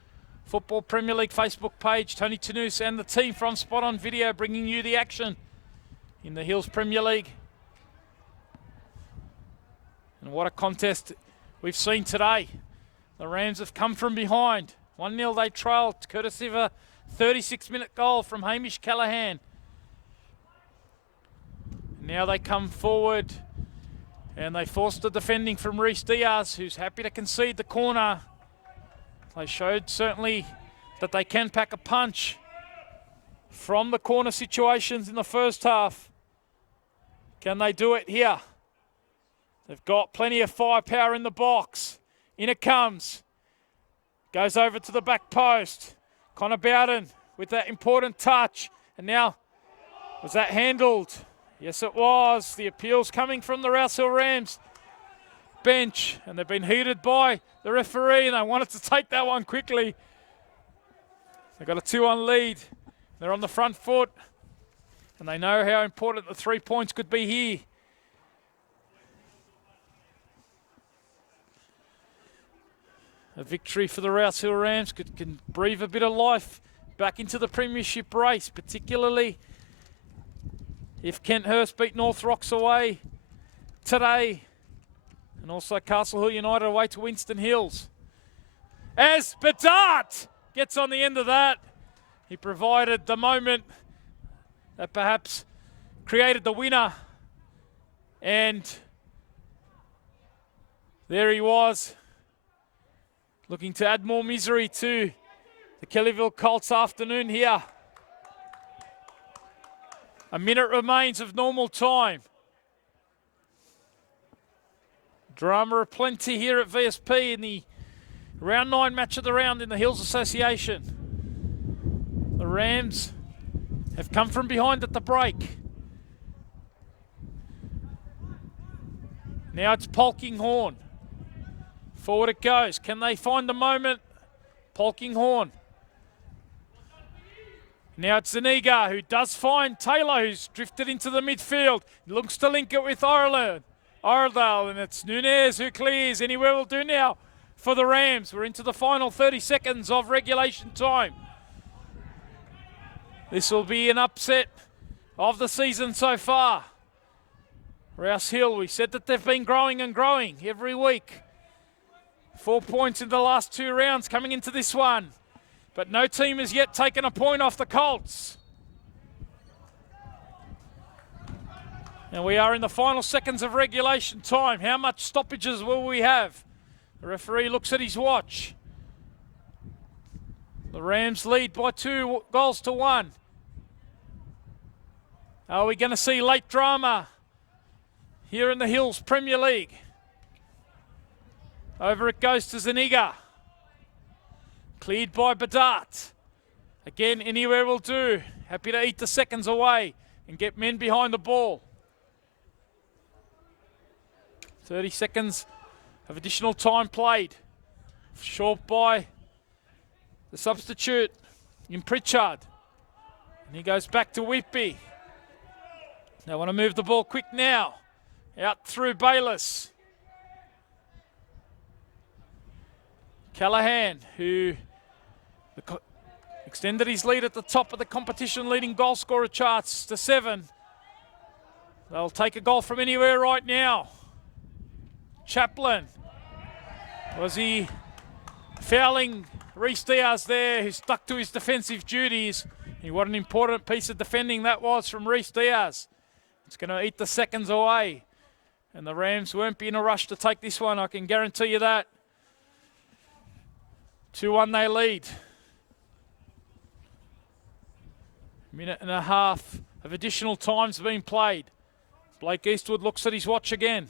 Football Premier League Facebook page. Tony Tanous and the team from Spot On Video bringing you the action in the Hills Premier League. And what a contest we've seen today. The Rams have come from behind. 1-0 they trailed, courtesy of a 36-minute goal from Hamish Callaghan. Now they come forward and they force the defending from Reece Diaz, who's happy to concede the corner. They showed certainly that they can pack a punch from the corner situations in the first half. Can they do it here? They've got plenty of firepower in the box. In it comes. Goes over to the back post. Connor Bowden with that important touch. And now, was that handled? Yes, it was. The appeals coming from the Rouse Hill Rams bench. And they've been heated by the referee, and they wanted to take that one quickly. They've got a 2-1 lead. They're on the front foot. And they know how important the 3 points could be here. A victory for the Rouse Hill Rams can breathe a bit of life back into the premiership race, particularly if Kent Hurst beat North Rocks away today, and also Castle Hill United away to Winston Hills. As Bedard gets on the end of that, he provided the moment that perhaps created the winner, and there he was, looking to add more misery to the Kellyville Colts afternoon here. A minute remains of normal time. Drama aplenty here at VSP in the round 9 match of the round in the Hills Association. The Rams have come from behind at the break. Now it's Polkinghorne. Forward it goes. Can they find the moment? Polkinghorne. Now it's Zuniga, who does find Taylor, who's drifted into the midfield. Looks to link it with Iredale, and it's Nunez who clears. Anywhere will do now for the Rams. We're into the final 30 seconds of regulation time. This will be an upset of the season so far. Rouse Hill, we said that they've been growing and growing every week. 4 points in the last 2 rounds coming into this one. But no team has yet taken a point off the Colts. And we are in the final seconds of regulation time. How much stoppages will we have? The referee looks at his watch. The Rams lead by 2 goals to 1. Are we going to see late drama here in the Hills Premier League? Over it goes to Zuniga. Cleared by Bedart. Again, anywhere will do. Happy to eat the seconds away and get men behind the ball. 30 seconds of additional time played. Short by the substitute in Pritchard. And he goes back to Whitby. They want to move the ball quick now. Out through Bayliss. Callahan, who extended his lead at the top of the competition, leading goal scorer charts to 7. They'll take a goal from anywhere right now. Chaplin. Was he fouling Reece Diaz there, who stuck to his defensive duties? What an important piece of defending that was from Reece Diaz. It's going to eat the seconds away. And the Rams won't be in a rush to take this one, I can guarantee you that. 2-1 they lead. Minute and a half of additional time's been played. Blake Eastwood looks at his watch again.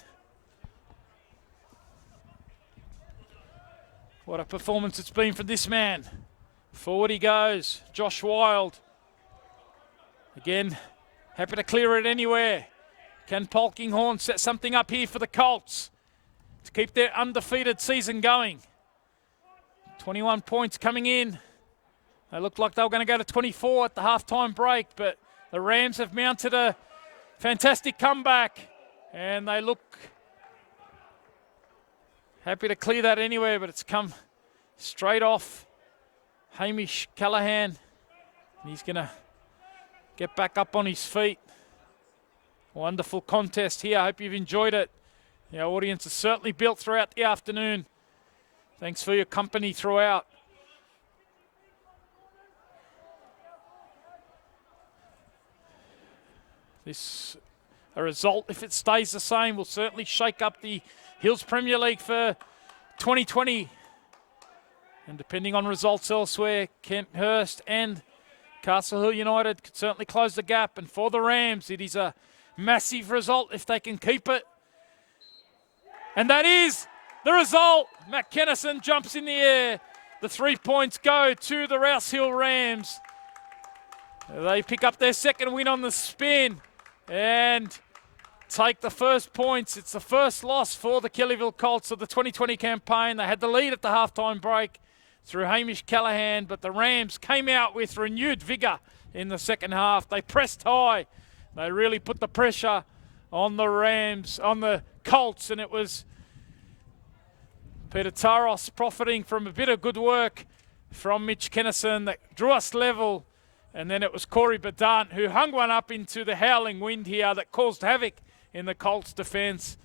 What a performance it's been for this man. Forward he goes. Josh Wild. Again, happy to clear it anywhere. Can Polkinghorne set something up here for the Colts to keep their undefeated season going? 21 points coming in. They looked like they were going to go to 24 at the halftime break, but the Rams have mounted a fantastic comeback, and they look happy to clear that anywhere, but it's come straight off Hamish Callahan. He's going to get back up on his feet. Wonderful contest here. I hope you've enjoyed it. Our audience is certainly built throughout the afternoon. Thanks for your company throughout. A result, if it stays the same, will certainly shake up the Hills Premier League for 2020. And depending on results elsewhere, Kenthurst and Castle Hill United could certainly close the gap. And for the Rams, it is a massive result if they can keep it. And that is the result. Matt Kennison jumps in the air. The 3 points go to the Rouse Hill Rams. They pick up their second win on the spin and take the first points. It's the first loss for the Kellyville Colts of the 2020 campaign. They had the lead at the halftime break through Hamish Callahan, but the Rams came out with renewed vigour in the second half. They pressed high. They really put the pressure on the Rams, on the Colts, and it was Peter Taros profiting from a bit of good work from Mitch Kennison that drew us level. And then it was Corey Bedant who hung one up into the howling wind here that caused havoc in the Colts defence.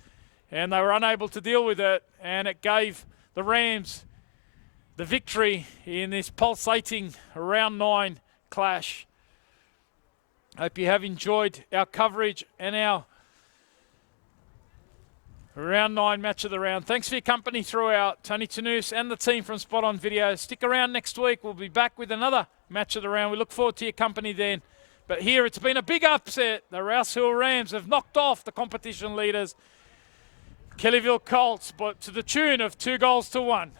And they were unable to deal with it. And it gave the Rams the victory in this pulsating round 9 clash. Hope you have enjoyed our coverage and our round 9 match of the round. Thanks for your company throughout. Tony Tanous and the team from Spot On Video. Stick around next week. We'll be back with another match of the round. We look forward to your company then. But here it's been a big upset. The Rouse Hill Rams have knocked off the competition leaders, Kellyville Colts, but to the tune of 2 goals to 1.